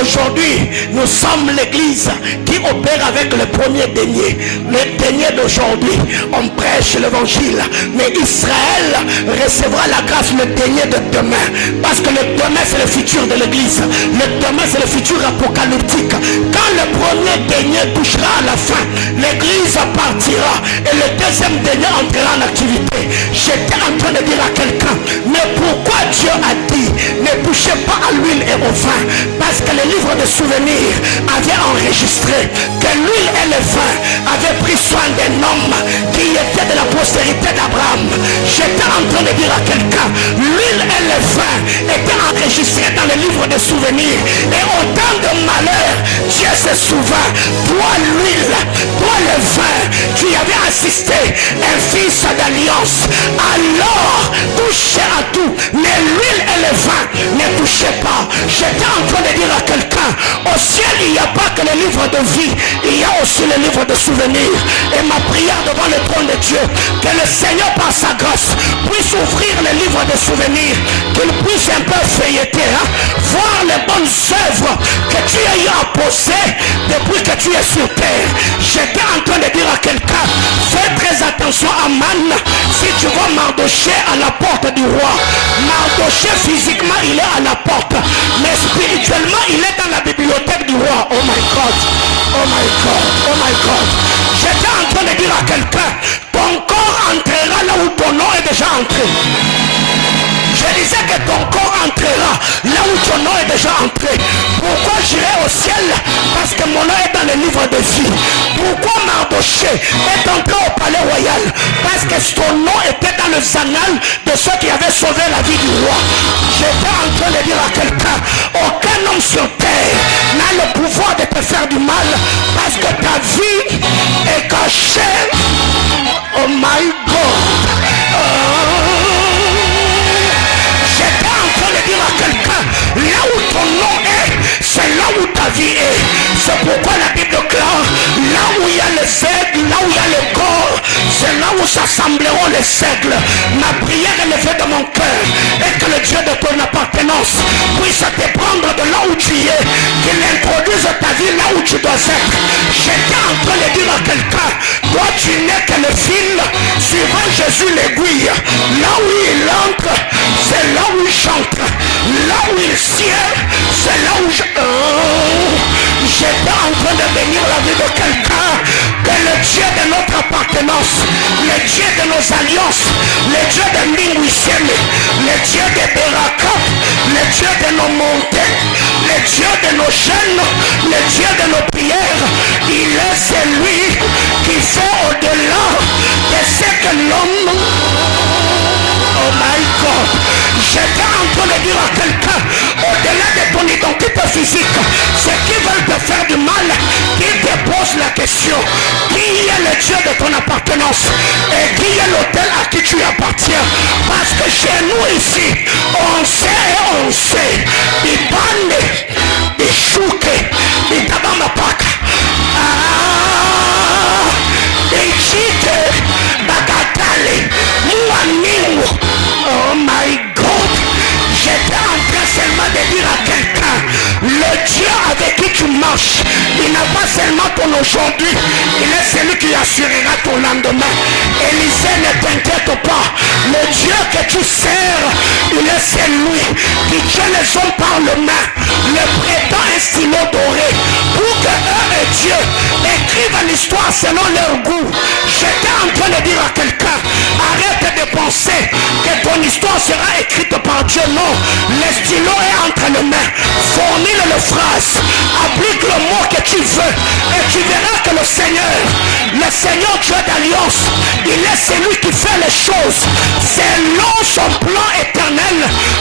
Aujourd'hui, nous sommes l'église qui opère avec le premier denier. Le denier d'aujourd'hui, on prêche l'évangile. Mais Israël recevra la grâce, le denier de demain. Parce que le demain, c'est le futur de l'église. Le demain, c'est le futur apocalyptique. Quand le premier denier touchera à la fin, l'église partira et le deuxième denier entrera en activité. J'étais en train de dire à quelqu'un, mais pourquoi Dieu a dit ne touchez pas à l'huile et au vin? Parce que le livre de souvenirs avait enregistré que l'huile et le vin avaient pris soin d'un homme qui était de la postérité d'Abraham. J'étais en train de dire à quelqu'un, l'huile et le vin étaient enregistrés dans le livre de souvenirs. Et autant de malheurs, Dieu se souvint. Toi l'huile, toi le vin, tu y avais assisté, un fils d'alliance. Alors touchez à tout, mais l'huile et le vin ne touchez pas. J'étais en train de dire à quelqu'un, au ciel il n'y a pas que le livre de vie, il y a aussi le livre de souvenirs. Et ma prière devant le trône de Dieu, que le Seigneur par sa grâce puisse ouvrir le livre de souvenirs, qu'il puisse un peu feuilleter, voir les bonnes œuvres que tu as eu à poser depuis que tu es sur terre. J'étais en train de dire à quelqu'un, fais très attention à Man. Si tu vois Mardoché à la porte du roi, Mardoché physiquement il est à la porte, mais spirituellement il est dans la bibliothèque du roi. Oh my God, oh my God, oh my God. J'étais en train de dire à quelqu'un, ton corps entrera là où ton nom est déjà entré. Je disais que ton corps entrera là où ton nom est déjà entré. Pourquoi j'irai au ciel? Parce que mon nom est dans le livre de vie. Pourquoi Mardoché est entré au palais royal? Parce que son nom était dans le annales de ceux qui avaient sauvé la vie du roi. J'étais en train de dire à quelqu'un, aucun homme sur terre n'a le pouvoir de te faire du mal, parce que ta vie est cachée. Oh my God. J'étais en train de dire à quelqu'un, là où ton nom est, c'est là où ta vie est. C'est pourquoi la Bible déclare, là où il y a les aigles, là où il y a le corps, c'est là où s'assembleront les aigles. Ma prière est levée de mon cœur, et que le Dieu de ton appartenance puisse te prendre de là où tu es, qu'il introduise ta vie là où tu dois être. J'étais en train de dire à quelqu'un, toi tu n'es que le fil suivant Jésus l'aiguille. Là où il entre, c'est là où il chante. Là où il sied, c'est là où j'étais en train de bénir la vie de quelqu'un. Que le Dieu de notre appartenance, le Dieu de nos alliances, le Dieu de Mingwissem, le Dieu de Beraka, le Dieu de nos montées, le Dieu de nos chaînes, le Dieu de nos prières, il est celui qui fait au-delà de ce que l'homme... Oh my God. J'étais en train de dire à quelqu'un, au-delà de ton identité physique, ceux qui veulent te faire du mal, qui te posent la question, qui est le Dieu de ton appartenance et qui est l'autel à qui tu appartiens? Parce que chez nous ici, on sait et on sait. Ibane, Ishuke, Itabamapaka, Ichite, Bagatale, Mouaningo. Oh my God. J'étais en train seulement de dire à quelqu'un, le Dieu avec qui tu marches, il n'a pas seulement ton aujourd'hui, il est celui qui assurera ton lendemain. Élisée, ne t'inquiète pas, le Dieu que tu sers, il est celui qui tient les hommes par le main, le prétend un stylo doré, pour que eux et Dieu écrivent l'histoire selon leur goût. J'étais en train de dire à quelqu'un, arrête de penser que ton histoire sera écrite par Dieu. Non, le stylo est entre les mains. Formule le phrase, applique le mot que tu veux, et tu verras que le Seigneur Dieu d'alliance, il est celui qui fait les choses selon son plan éternel,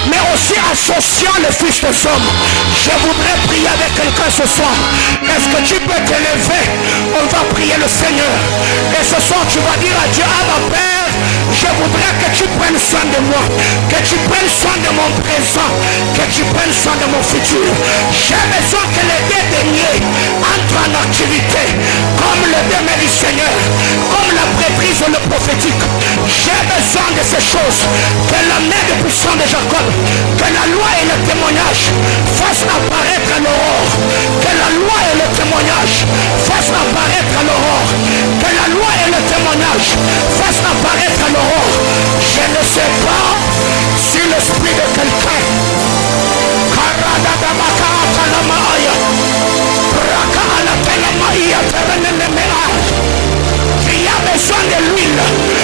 mais aussi associant le Fils des hommes. Je voudrais prier avec quelqu'un ce soir. Est-ce que tu peux te lever? On va prier le Seigneur. Et ce soir tu vas dire à Dieu, ah ma Père, Je voudrais que tu prennes soin de moi, que tu prennes soin de mon présent, que tu prennes soin de mon futur. J'ai besoin que les deux derniers entrent en activité, comme le demain du Seigneur, comme la prêtrise ou le prophétique. J'ai besoin de ces choses, que la main de puissant de Jacob, que la loi et le témoignage fassent apparaître à l'aurore, que la loi et le témoignage fassent apparaître à l'aurore, que la loi et le témoignage fassent apparaître à l'aurore. Je ne sais pas si l'esprit de quelqu'un qui a besoin de l'huile